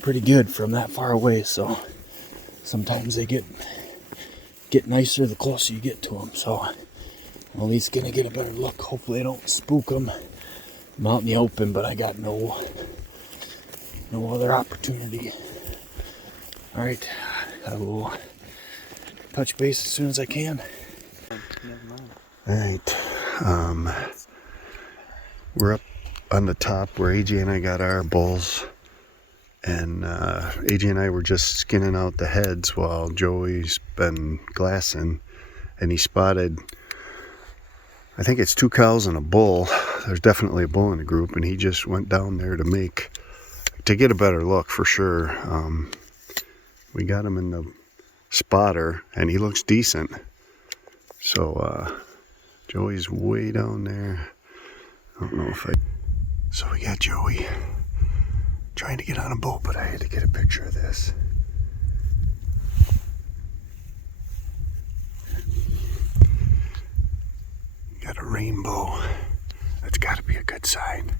pretty good from that far away. So sometimes they get nicer the closer you get to them. So I'm at least gonna get a better look. Hopefully I don't spook them. I'm out in the open, but I got no other opportunity. All right, I will touch base as soon as I can. All right, we're up on the top where AJ and I got our bulls, and AJ and I were just skinning out the heads while Joey's been glassing, and he spotted, I think it's 2 cows and a bull. There's definitely a bull in the group, and he just went down there to get a better look for sure. We got him in the spotter, and he looks decent. So Joey's way down there. I don't know if so we got Joey trying to get on a boat, but I had to get a picture of this. Got a rainbow. That's got to be a good sign.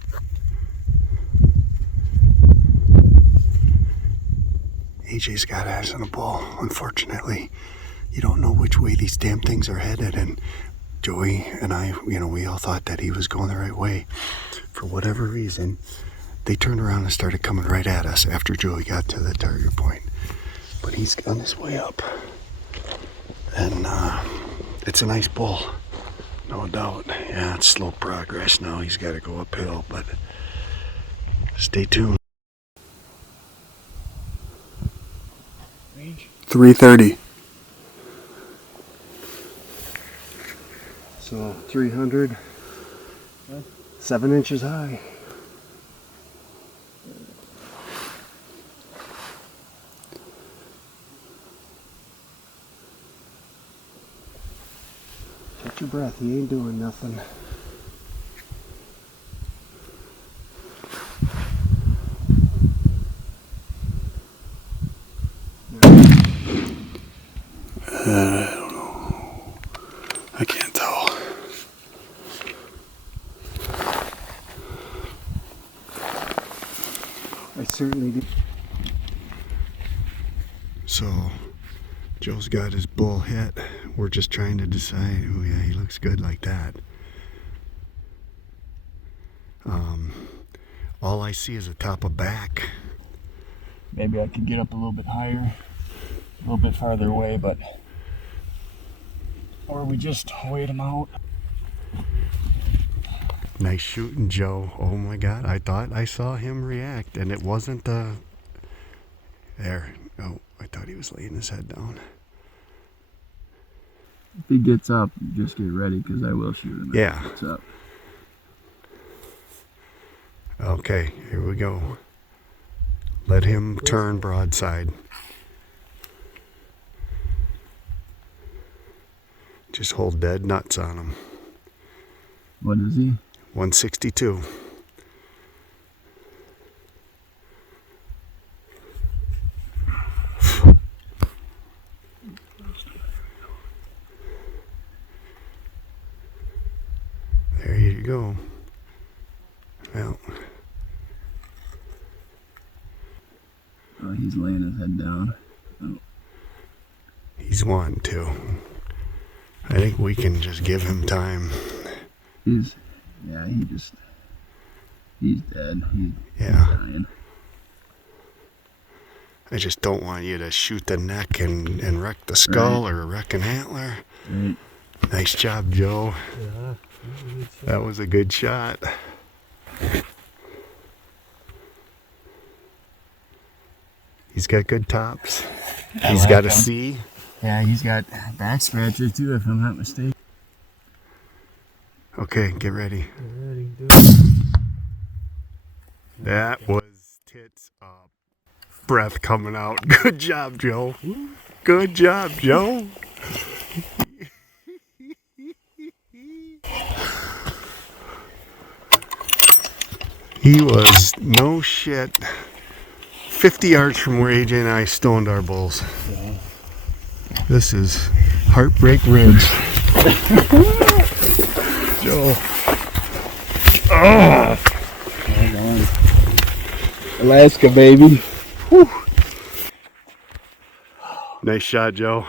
AJ's got eyes on a bull. Unfortunately, you don't know which way these damn things are headed, and Joey and I, we all thought that he was going the right way. For whatever reason, they turned around and started coming right at us after Joey got to the target point. But he's on his way up. And it's a nice bull, no doubt. Yeah, it's slow progress now. He's got to go uphill, but stay tuned. 330. So 300, 7 inches high. Catch your breath, he ain't doing nothing. I don't know. I can't tell. I certainly did. So, Joe's got his bull hit. We're just trying to decide. Oh yeah, he looks good like that. All I see is a top of back. Maybe I could get up a little bit higher, a little bit farther away, but or we just wait him out. Nice shooting, Joe. Oh my God, I thought I saw him react, and it wasn't there. Oh, I thought he was laying his head down. If he gets up, just get ready, because I will shoot him. Yeah. If he gets up. Okay, here we go. Let him turn broadside. Just hold dead nuts on him. What is he? 162. There you go. Well, Oh, he's laying his head down. Oh. he's wanting to. I think we can just give him time. He's dead. He's Yeah. dying. I just don't want you to shoot the neck and wreck the skull Right. or wreck an antler. Right. Nice job, Joe. That was a good shot. He's got good tops. He's got a C. Yeah, he's got back scratcher too, if I'm not mistaken. Okay, get ready. That was tits up. Breath coming out. Good job, Joe. Good job, Joe. He was no shit 50 yards from where AJ and I stoned our bulls. This is Heartbreak Ridge. Joe. Oh. Hold on. Alaska, baby. Whew. Nice shot, Joe.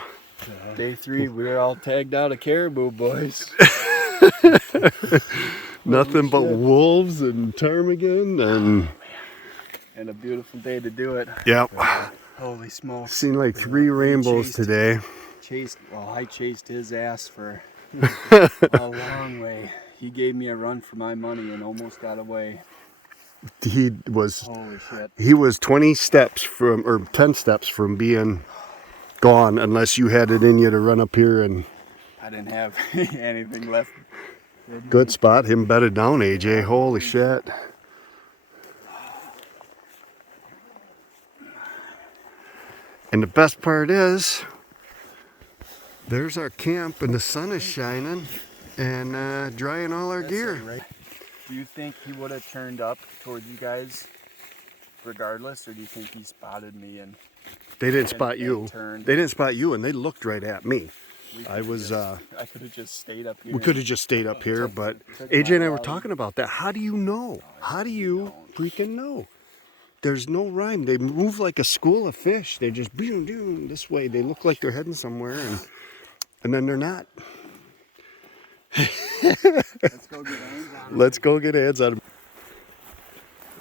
Day 3, we're all tagged out of caribou, boys. Nothing but wolves and ptarmigan And a beautiful day to do it. yep. Holy smokes. Seen like 3 rainbows today. I chased his ass for a long way. He gave me a run for my money and almost got away. He was Holy shit. 20 steps from, or 10 steps from being gone, unless you had it in you to run up here. And I didn't have anything left. good spot, him bedded down, AJ. Holy shit. And the best part is, there's our camp and the sun is shining and drying all our gear. Do you think he would have turned up towards you guys regardless, or do you think he spotted me and They didn't spot you. turned? They didn't spot you, and they looked right at me. I could have just stayed up here. We could have just stayed up here, but AJ and I were talking about that. How do you know? How do you freaking know? There's no rhyme. They move like a school of fish. They just boom this way. They look like they're heading somewhere, and then they're not. Let's go get hands on him. Let's go get hands on them.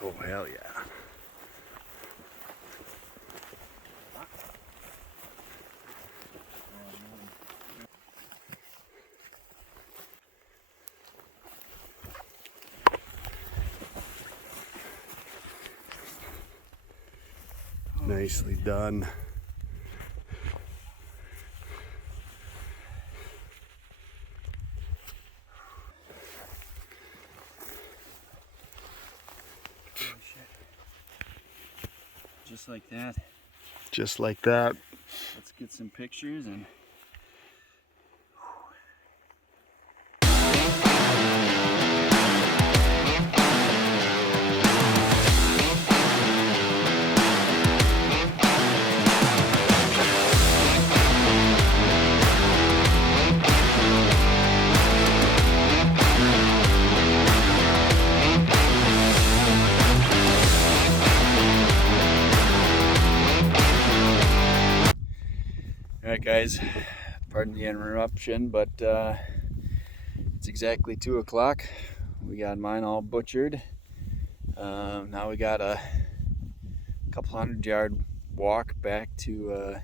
Oh, hell yeah. Nicely done. Just like that. Just like that. Let's get some pictures and Alright guys, pardon the interruption, but it's exactly 2 o'clock. We got mine all butchered. Now we got a couple 100-yard walk back to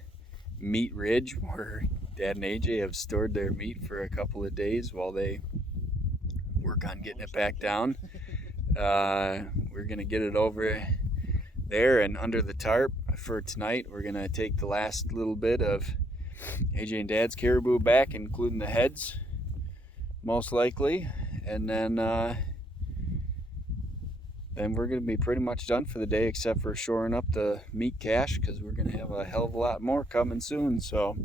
Meat Ridge, where Dad and AJ have stored their meat for a couple of days while they work on getting it back down. We're gonna get it over there and under the tarp for tonight. We're gonna take the last little bit of AJ and Dad's caribou back, including the heads, most likely, and then we're gonna be pretty much done for the day, except for shoring up the meat cache, because we're gonna have a hell of a lot more coming soon. So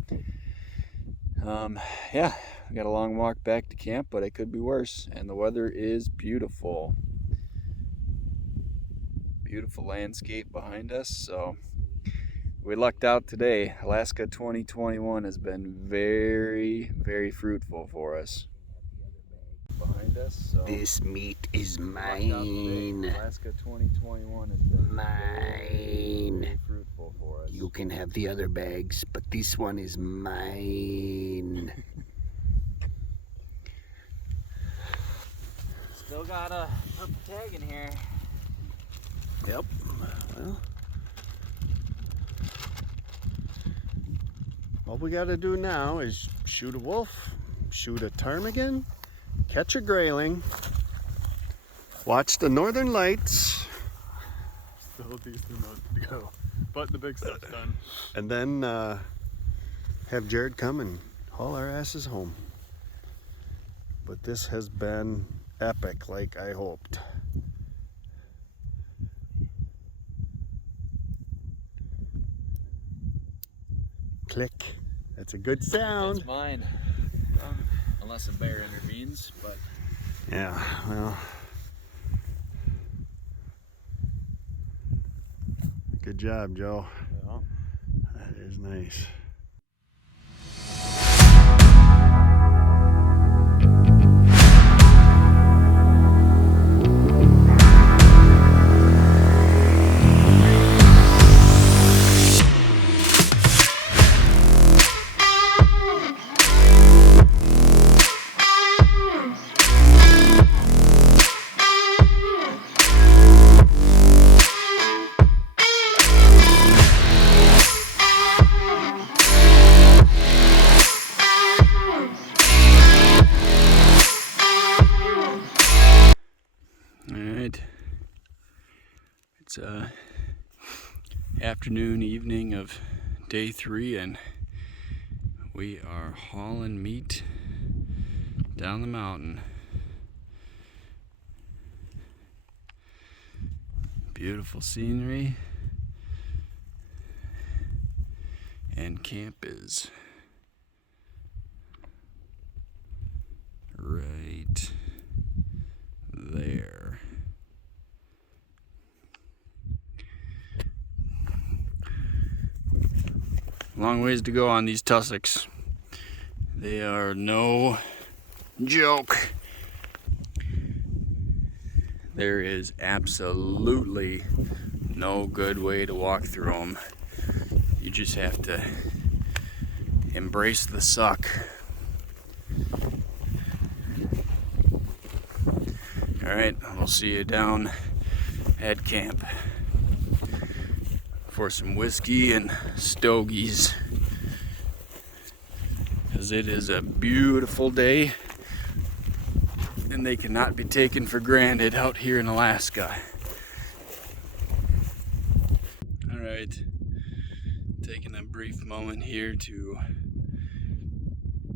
yeah, we got a long walk back to camp, but it could be worse, and the weather is beautiful. Beautiful landscape behind us, so we lucked out today. Alaska 2021 has been very, very fruitful for us. Behind us, so This meat is lucked out today. mine. Alaska 2021 has been Mine. very fruitful for us. You can have the other bags, but this one is mine. Still got a purple tag in here. Yep. Well, all we gotta do now is shoot a wolf, shoot a ptarmigan, catch a grayling, watch the northern lights, Still a decent amount to go, but the big stuff's done. and then have Jared come and haul our asses home. But this has been epic, like I hoped. Click. That's a good sound. It's mine. Unless a bear intervenes, but Yeah, well. Good job, Joe. yeah. That is nice. Alright. It's afternoon, evening of day 3, and we are hauling meat down the mountain. Beautiful scenery. And camp is right there. Long ways to go on these tussocks. They are no joke. There is absolutely no good way to walk through them. You just have to embrace the suck. Alright, we'll see you down at camp for some whiskey and stogies, because it is a beautiful day and they cannot be taken for granted out here in Alaska. Alright, taking a brief moment here to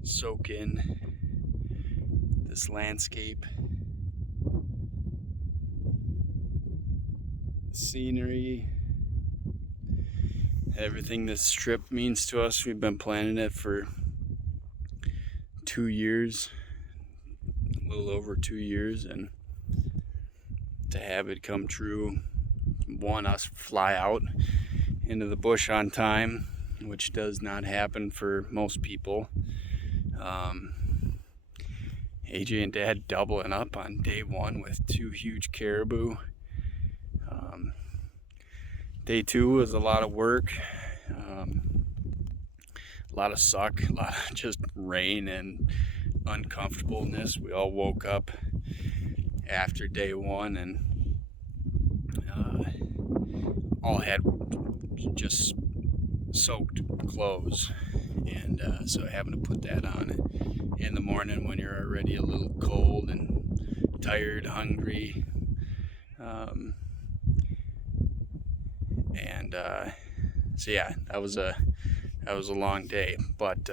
soak in this landscape, scenery, everything this trip means to us. We've been planning it for 2 years, a little over 2 years, and to have it come true, one, us fly out into the bush on time, which does not happen for most people. AJ and Dad doubling up on day one with 2 huge caribou. Day 2 was a lot of work, a lot of suck, a lot of just rain and uncomfortableness. We all woke up after day 1 and all had just soaked clothes, and so having to put that on in the morning when you're already a little cold and tired, hungry, so yeah, that was a long day. But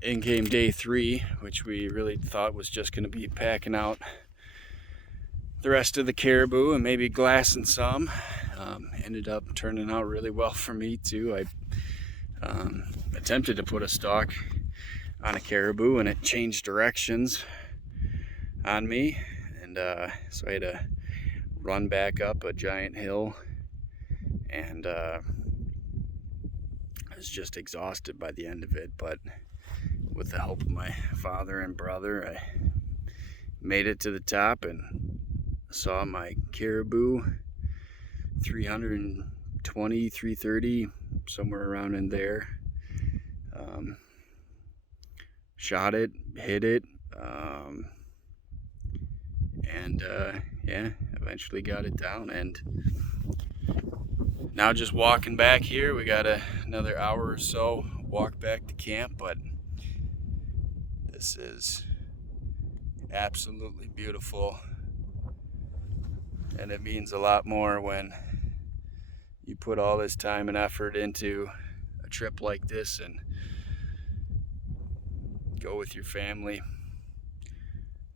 in came day 3, which we really thought was just going to be packing out the rest of the caribou and maybe glassing some. Ended up turning out really well for me too. I attempted to put a stalk on a caribou and it changed directions on me, and so I had to run back up a giant hill, and I was just exhausted by the end of it. But with the help of my father and brother, I made it to the top and saw my caribou, 320, 330, somewhere around in there. Shot it, hit it, and yeah, eventually got it down. And now just walking back here, we got another hour or so walk back to camp, but this is absolutely beautiful, and it means a lot more when you put all this time and effort into a trip like this and go with your family.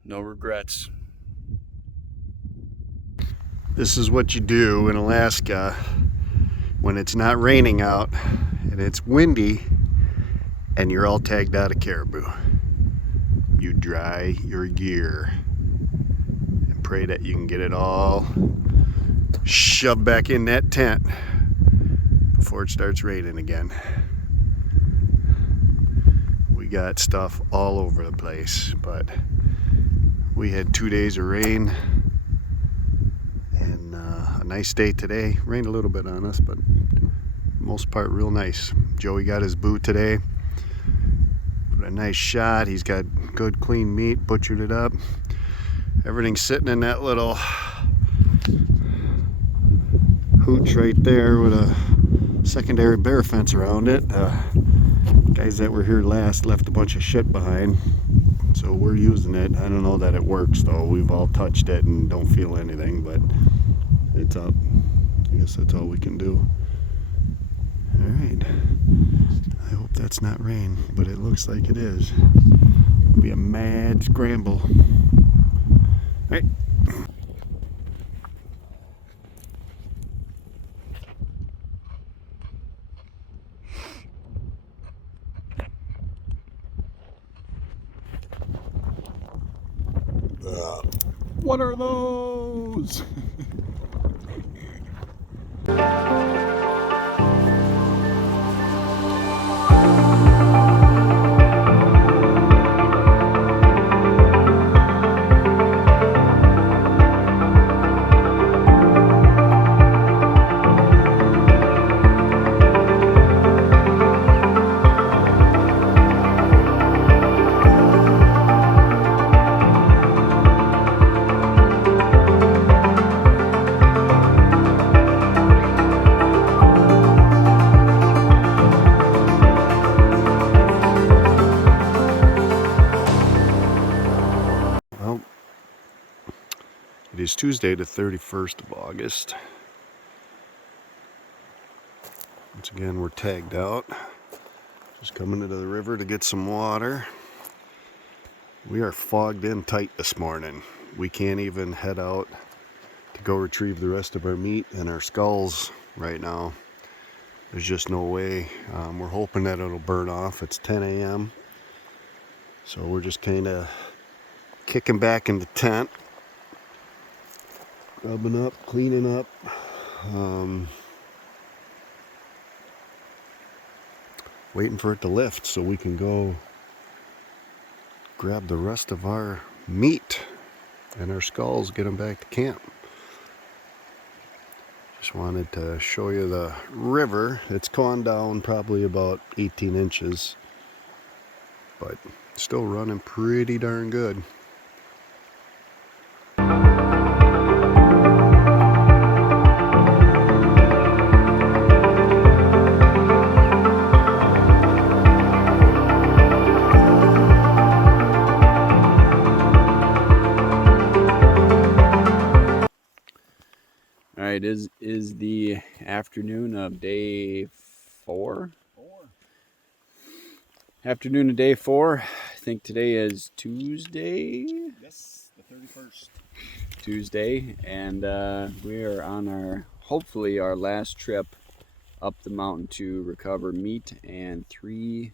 No regrets. This is what you do in Alaska when it's not raining out and it's windy and you're all tagged out of caribou. You dry your gear and pray that you can get it all shoved back in that tent before it starts raining again. We got stuff all over the place, but we had 2 days of rain and a nice day today. Rained a little bit on us, but most part real nice. Joey got his boot today. Put a nice shot. He's got good clean meat, butchered it up. Everything's sitting in that little hooch right there with a secondary bear fence around it. Guys that were here last left a bunch of shit behind, so we're using it. I don't know that it works though. We've all touched it and don't feel anything, but it's up. I guess that's all we can do. Alright, I hope that's not rain, but it looks like it is. It'll be a mad scramble. Alright. What are those? Tuesday, the 31st of August. Once again, we're tagged out. Just coming into the river to get some water. We are fogged in tight this morning. We can't even head out to go retrieve the rest of our meat and our skulls right now. There's just no way. We're hoping that it'll burn off. It's 10 a.m. So we're just kind of kicking back in the tent, rubbing up, cleaning up. Waiting for it to lift so we can go grab the rest of our meat and our skulls, get them back to camp. Just wanted to show you the river. It's gone down probably about 18 inches, but still running pretty darn good. Alright, is the afternoon of day 4? Afternoon of day 4. I think today is Tuesday. Yes, the 31st. Tuesday, and we are on our, hopefully our last trip up the mountain to recover meat and 3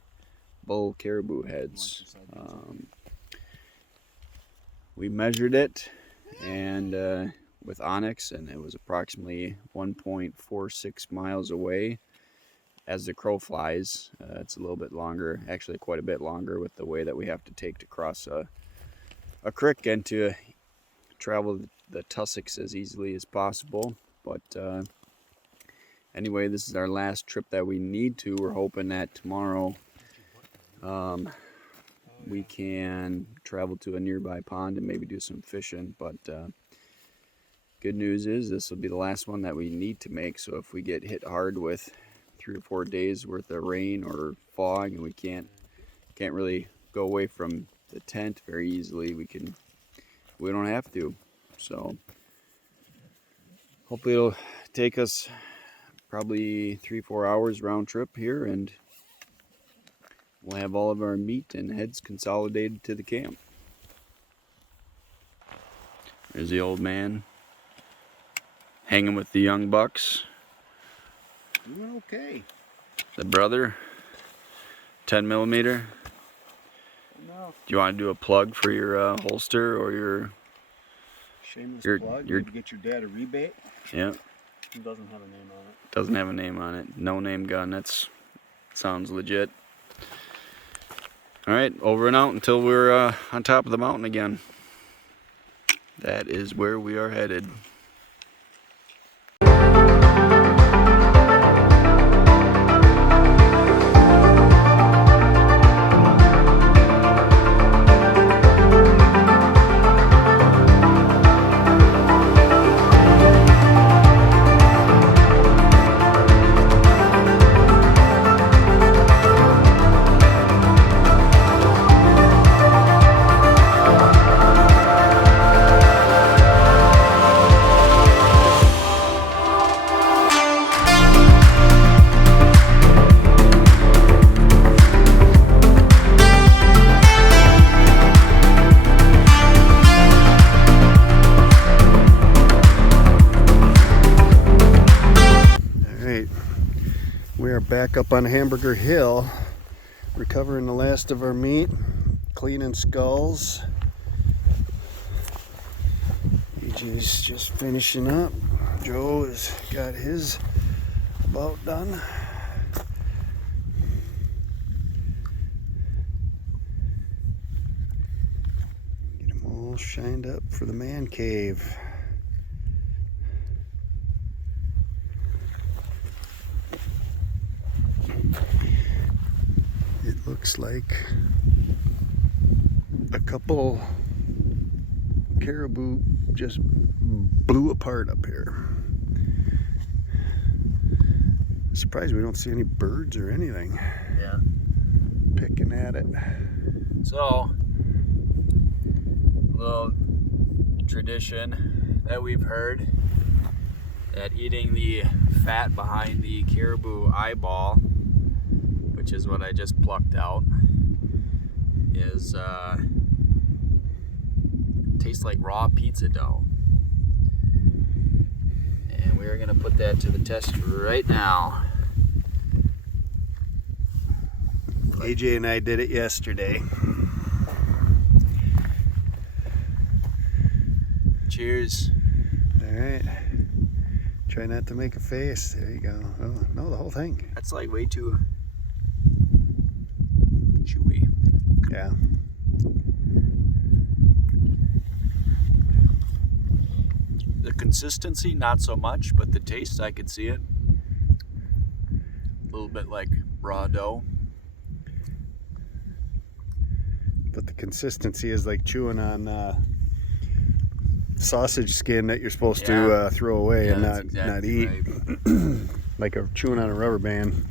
bull caribou heads. We measured it and with Onyx, and it was approximately 1.46 miles away as the crow flies. It's a little bit longer, actually quite a bit longer, with the way that we have to take to cross a creek and to travel the tussocks as easily as possible. But anyway, this is our last trip that we need to. We're hoping that tomorrow we can travel to a nearby pond and maybe do some fishing. But good news is this will be the last one that we need to make. So if we get hit hard with 3 or 4 days worth of rain or fog and we can't really go away from the tent very easily, we don't have to. So hopefully it'll take us probably 3-4 hours round trip here, and we'll have all of our meat and heads consolidated to the camp. There's the old man hanging with the young bucks. Doing okay. The brother, 10mm. No. Do you want to do a plug for your holster or your? Shameless Maybe plug. You get your dad a rebate. Yeah. It doesn't have a name on it. Doesn't have a name on it. No name gun. That's sounds legit. All right, over and out until we're on top of the mountain again. That is where we are headed. We are back up on Hamburger Hill, recovering the last of our meat, cleaning skulls. EJ's just finishing up. Joe has got his about done. Get them all shined up for the man cave. It looks like a couple caribou just blew apart up here. Surprised we don't see any birds or anything. Yeah. Picking at it. So, little tradition. that we've heard that eating the fat behind the caribou eyeball, which is what I just plucked out, is tastes like raw pizza dough. And we're gonna put that to the test right now. AJ and I did it yesterday. Cheers. All right. Try not to make a face. There you go. Oh, no, the whole thing. That's like way too chewy. Yeah. The consistency, not so much, but the taste, I could see it. A little bit like raw dough. But the consistency is like chewing on sausage skin that you're supposed to throw away and that's not exactly eat. right. Like chewing on a rubber band.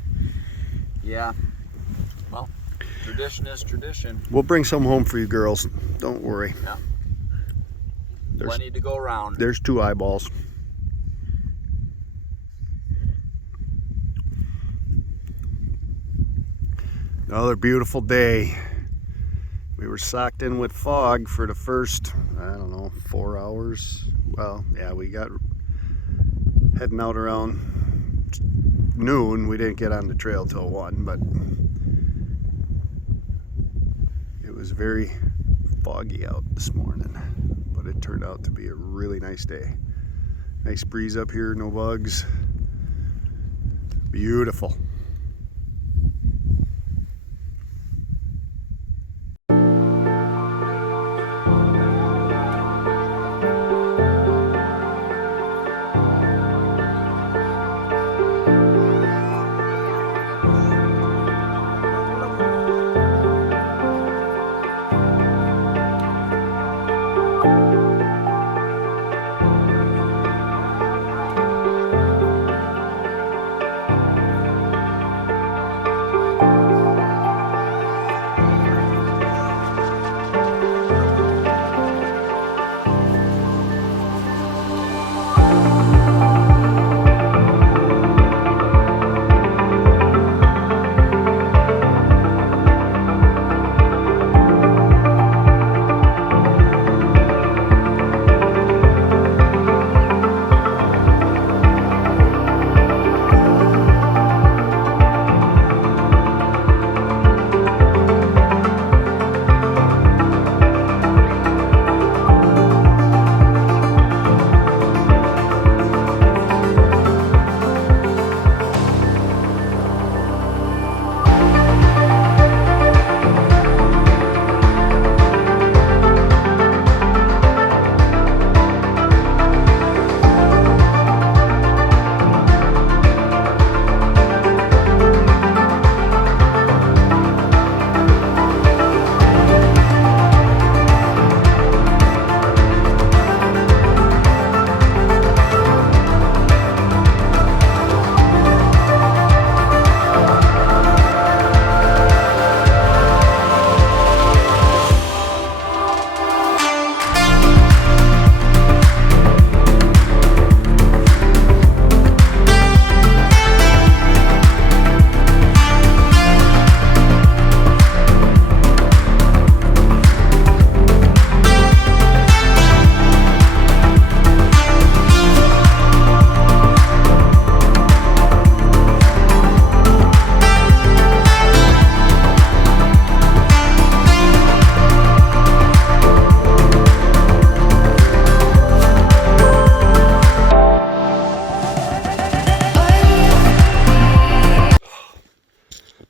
Yeah. Well, tradition is tradition. We'll bring some home for you girls. Don't worry. Yeah. There's, Plenty to go around. there's 2 eyeballs. Another beautiful day. We were socked in with fog for the first, I don't know, 4 hours. Well, yeah, we got heading out around noon. We didn't get on the trail till 1, but it was very foggy out this morning. But it turned out to be a really nice day. Nice breeze up here, no bugs. Beautiful.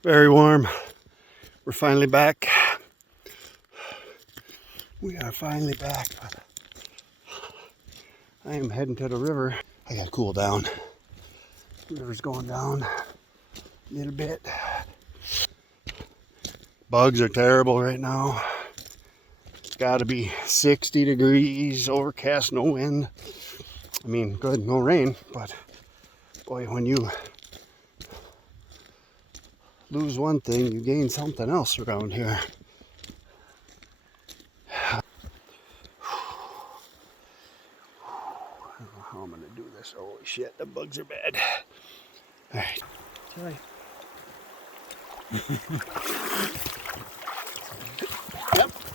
Very warm. We're finally back. We are finally back. I am heading to the river. I gotta cool down. The river's going down a little bit. Bugs are terrible right now. It's gotta be 60 degrees, overcast, no wind. I mean, good, no rain, but boy, when you lose one thing, you gain something else around here. dogs are bad. All right. Charlie.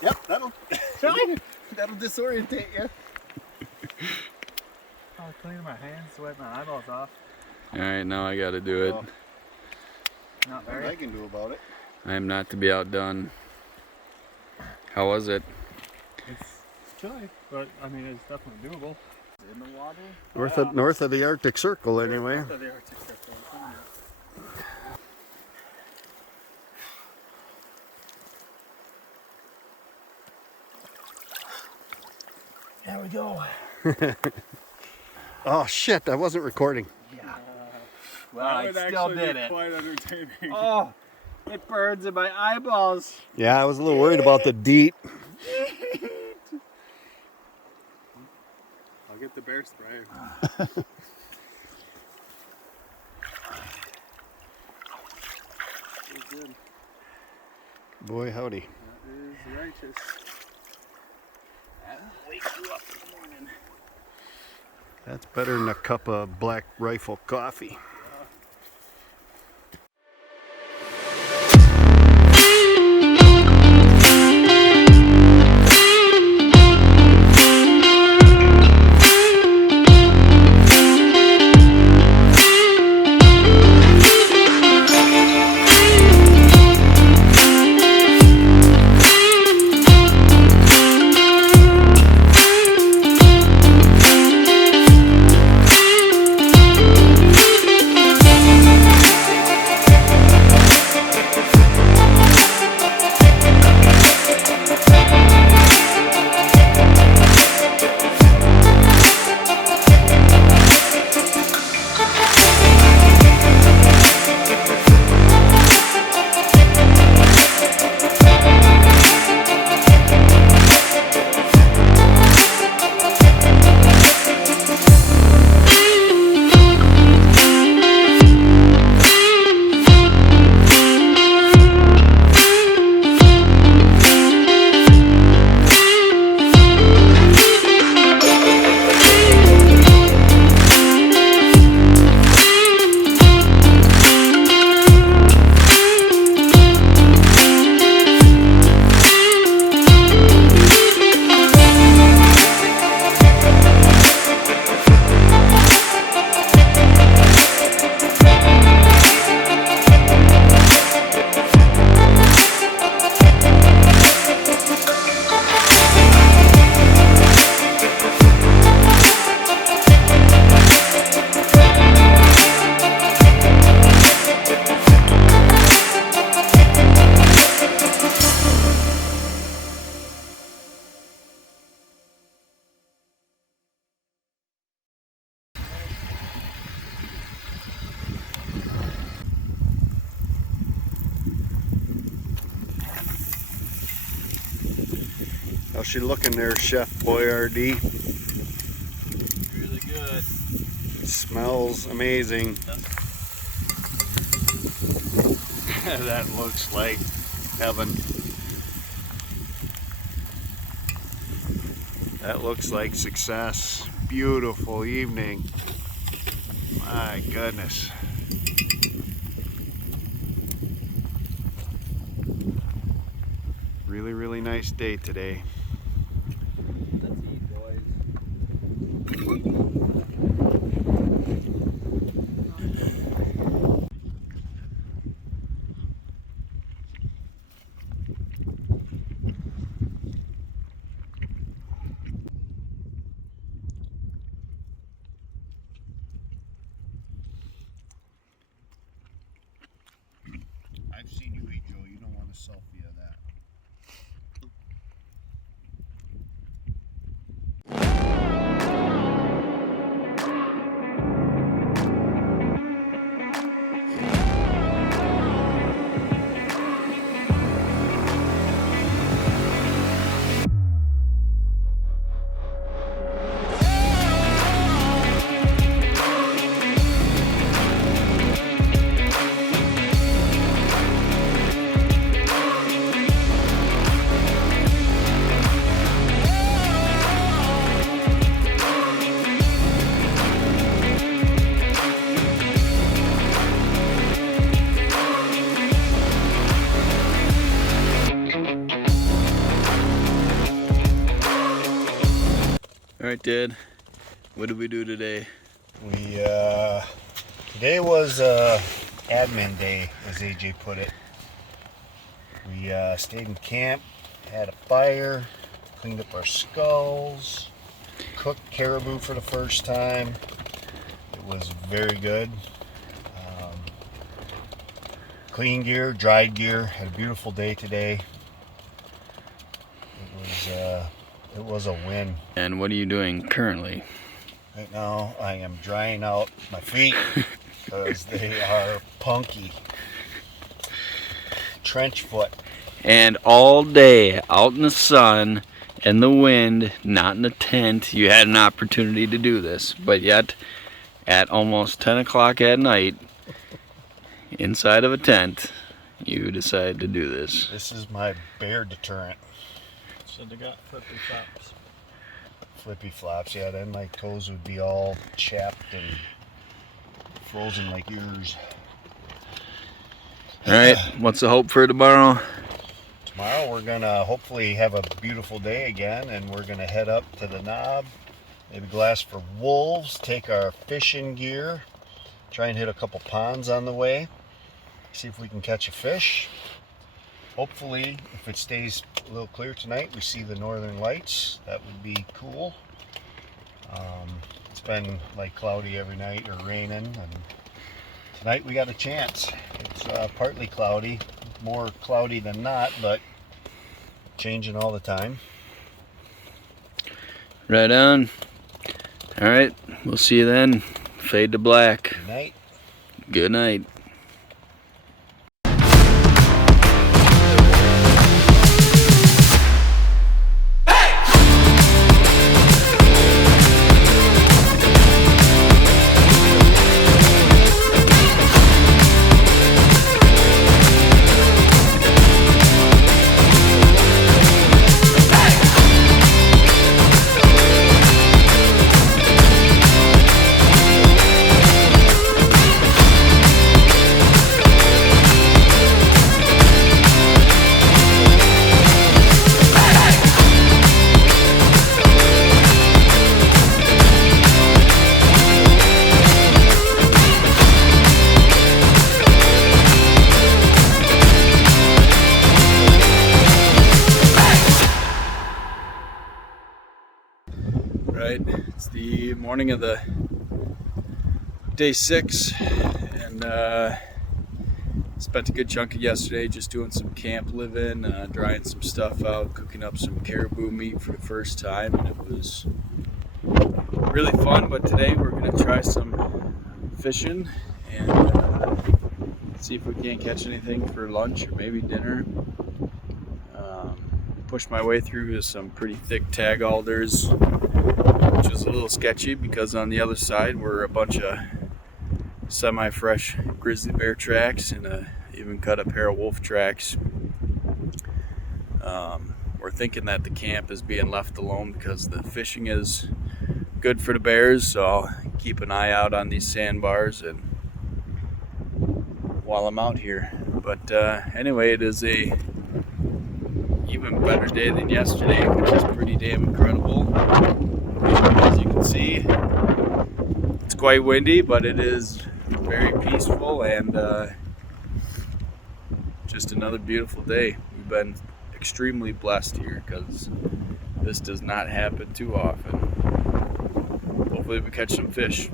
Yep, that'll disorientate you. I'll clean my hands, sweat my eyeballs off. Alright, now I gotta do it. Not What very. I can do about it. I am not to be outdone. How was it? It's chilly, but I mean, it's definitely doable. In the water? North of the Arctic Circle, anyway. North of the Arctic Circle. There we go. Oh shit! I wasn't recording. Well, I That would still actually did be it. quite entertaining. Oh, it burns in my eyeballs. Yeah, I was a little worried about the DEET. I'll get the bear spray. Good. Boy, howdy. That is righteous. That'll wake you up in the morning. That's better than a cup of Black Rifle coffee. How's she looking there, Chef Boyardee? Really good. Smells amazing. That looks like heaven. That looks like success. Beautiful evening. My goodness. Really, really nice day today. Let's eat, boys. I've seen you eat, Joe. You don't want a selfie of that. right, Dad. What did we do today? We today was admin day, as AJ put it. We stayed in camp, had a fire, cleaned up our skulls, cooked caribou for the first time. It was very good. Clean gear, dried gear. Had a beautiful day today. It was a win. And what are you doing currently? Right now, I am drying out my feet because they are punky. Trench foot. And all day out in the sun and the wind, not in a tent, you had an opportunity to do this. But yet, at almost 10 o'clock at night, inside of a tent, you decided to do this. This is my bear deterrent. So they got flippy flops. Flippy flops, yeah, then my toes would be all chapped and frozen like yours. Alright, what's the hope for tomorrow? Tomorrow we're gonna hopefully have a beautiful day again, and we're gonna head up to the knob, maybe glass for wolves, take our fishing gear, try and hit a couple ponds on the way, see if we can catch a fish. Hopefully, if it stays a little clear tonight, we see the northern lights. That would be cool. It's been like cloudy every night or raining, and tonight we got a chance. It's partly cloudy, more cloudy than not, but changing all the time. Right on. Alright, we'll see you then. Fade to black. Good night. Good night. Right, it's the morning of the day 6, and spent a good chunk of yesterday just doing some camp living, drying some stuff out, cooking up some caribou meat for the first time, and it was really fun. But today we're going to try some fishing and see if we can't catch anything for lunch or maybe dinner. Pushed my way through some pretty thick tag alders, which was a little sketchy because on the other side were a bunch of semi-fresh grizzly bear tracks and even cut a pair of wolf tracks. We're thinking that the camp is being left alone because the fishing is good for the bears, so I'll keep an eye out on these sandbars and while I'm out here. But anyway, it is a even better day than yesterday, which is pretty damn incredible. As you can see, it's quite windy, but it is very peaceful and just another beautiful day. We've been extremely blessed here because this does not happen too often. Hopefully we catch some fish.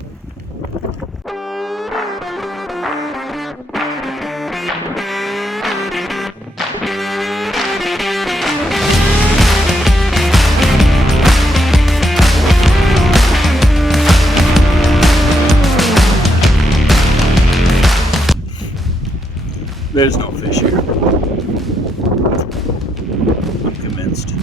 There's no fish here. I'm convinced.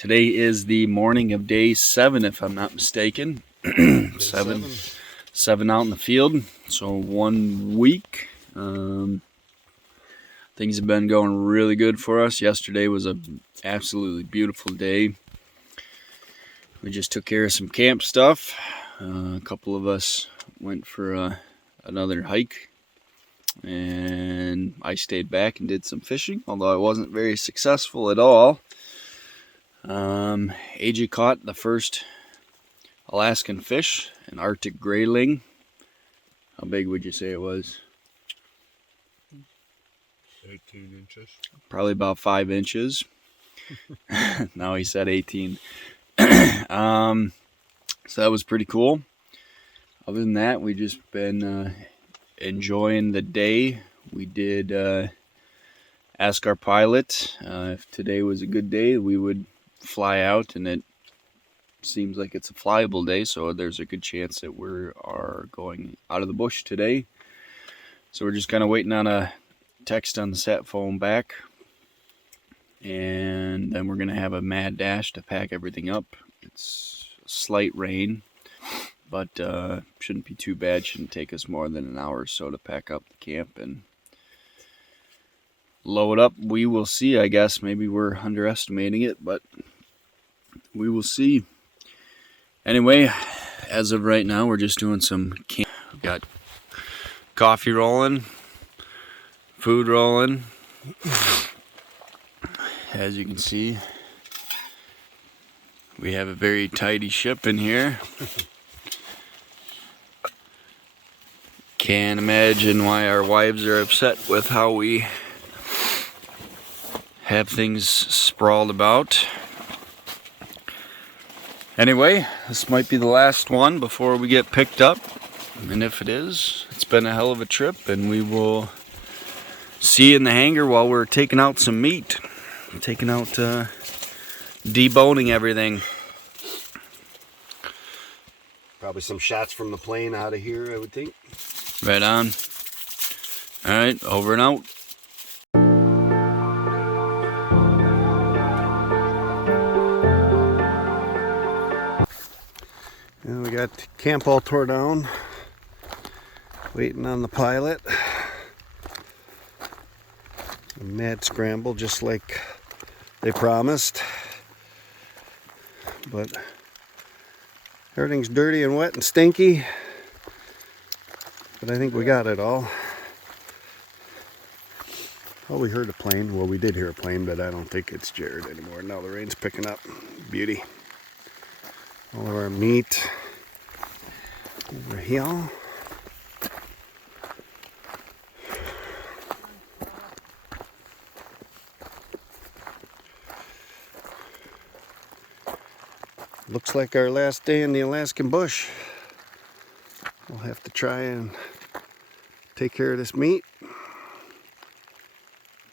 Today is the morning of day 7, if I'm not mistaken. Seven out in the field. So 1 week. Things have been going really good for us. Yesterday was an absolutely beautiful day. We just took care of some camp stuff. A couple of us went for another hike. And I stayed back and did some fishing, although I wasn't very successful at all. AJ caught the first Alaskan fish, an Arctic grayling. How big would you say it was? 18 inches. Probably about 5 inches. Now he said 18. So that was pretty cool. Other than that, we just been enjoying the day. We did ask our pilot if today was a good day, we would fly out, and it seems like it's a flyable day, so there's a good chance that we are going out of the bush today. So we're just kind of waiting on a text on the sat phone back, and then we're gonna have a mad dash to pack everything up. It's slight rain, but shouldn't be too bad. Shouldn't take us more than an hour or so to pack up the camp and load up. We will see. I guess maybe we're underestimating it, but we will see. Anyway, as of right now, we're just doing some camp. We've got coffee rolling, food rolling. As you can see, we have a very tidy ship in here. Can't imagine why our wives are upset with how we have things sprawled about. Anyway, this might be the last one before we get picked up. And if it is, it's been a hell of a trip, and we will see you in the hangar while we're taking out some meat. Taking out, deboning everything. Probably some shots from the plane out of here, I would think. Right on. Alright, over and out. And we got camp all tore down. Waiting on the pilot. A mad scramble, just like they promised. But everything's dirty and wet and stinky. But I think we got it all. Oh, we heard a plane. Well, we did hear a plane, but I don't think it's Jared anymore. Now the rain's picking up. Beauty. All of our meat over here. Looks like our last day in the Alaskan bush. We'll have to try and take care of this meat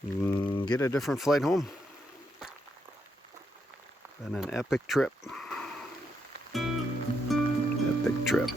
and get a different flight home. Been an epic trip. Epic trip.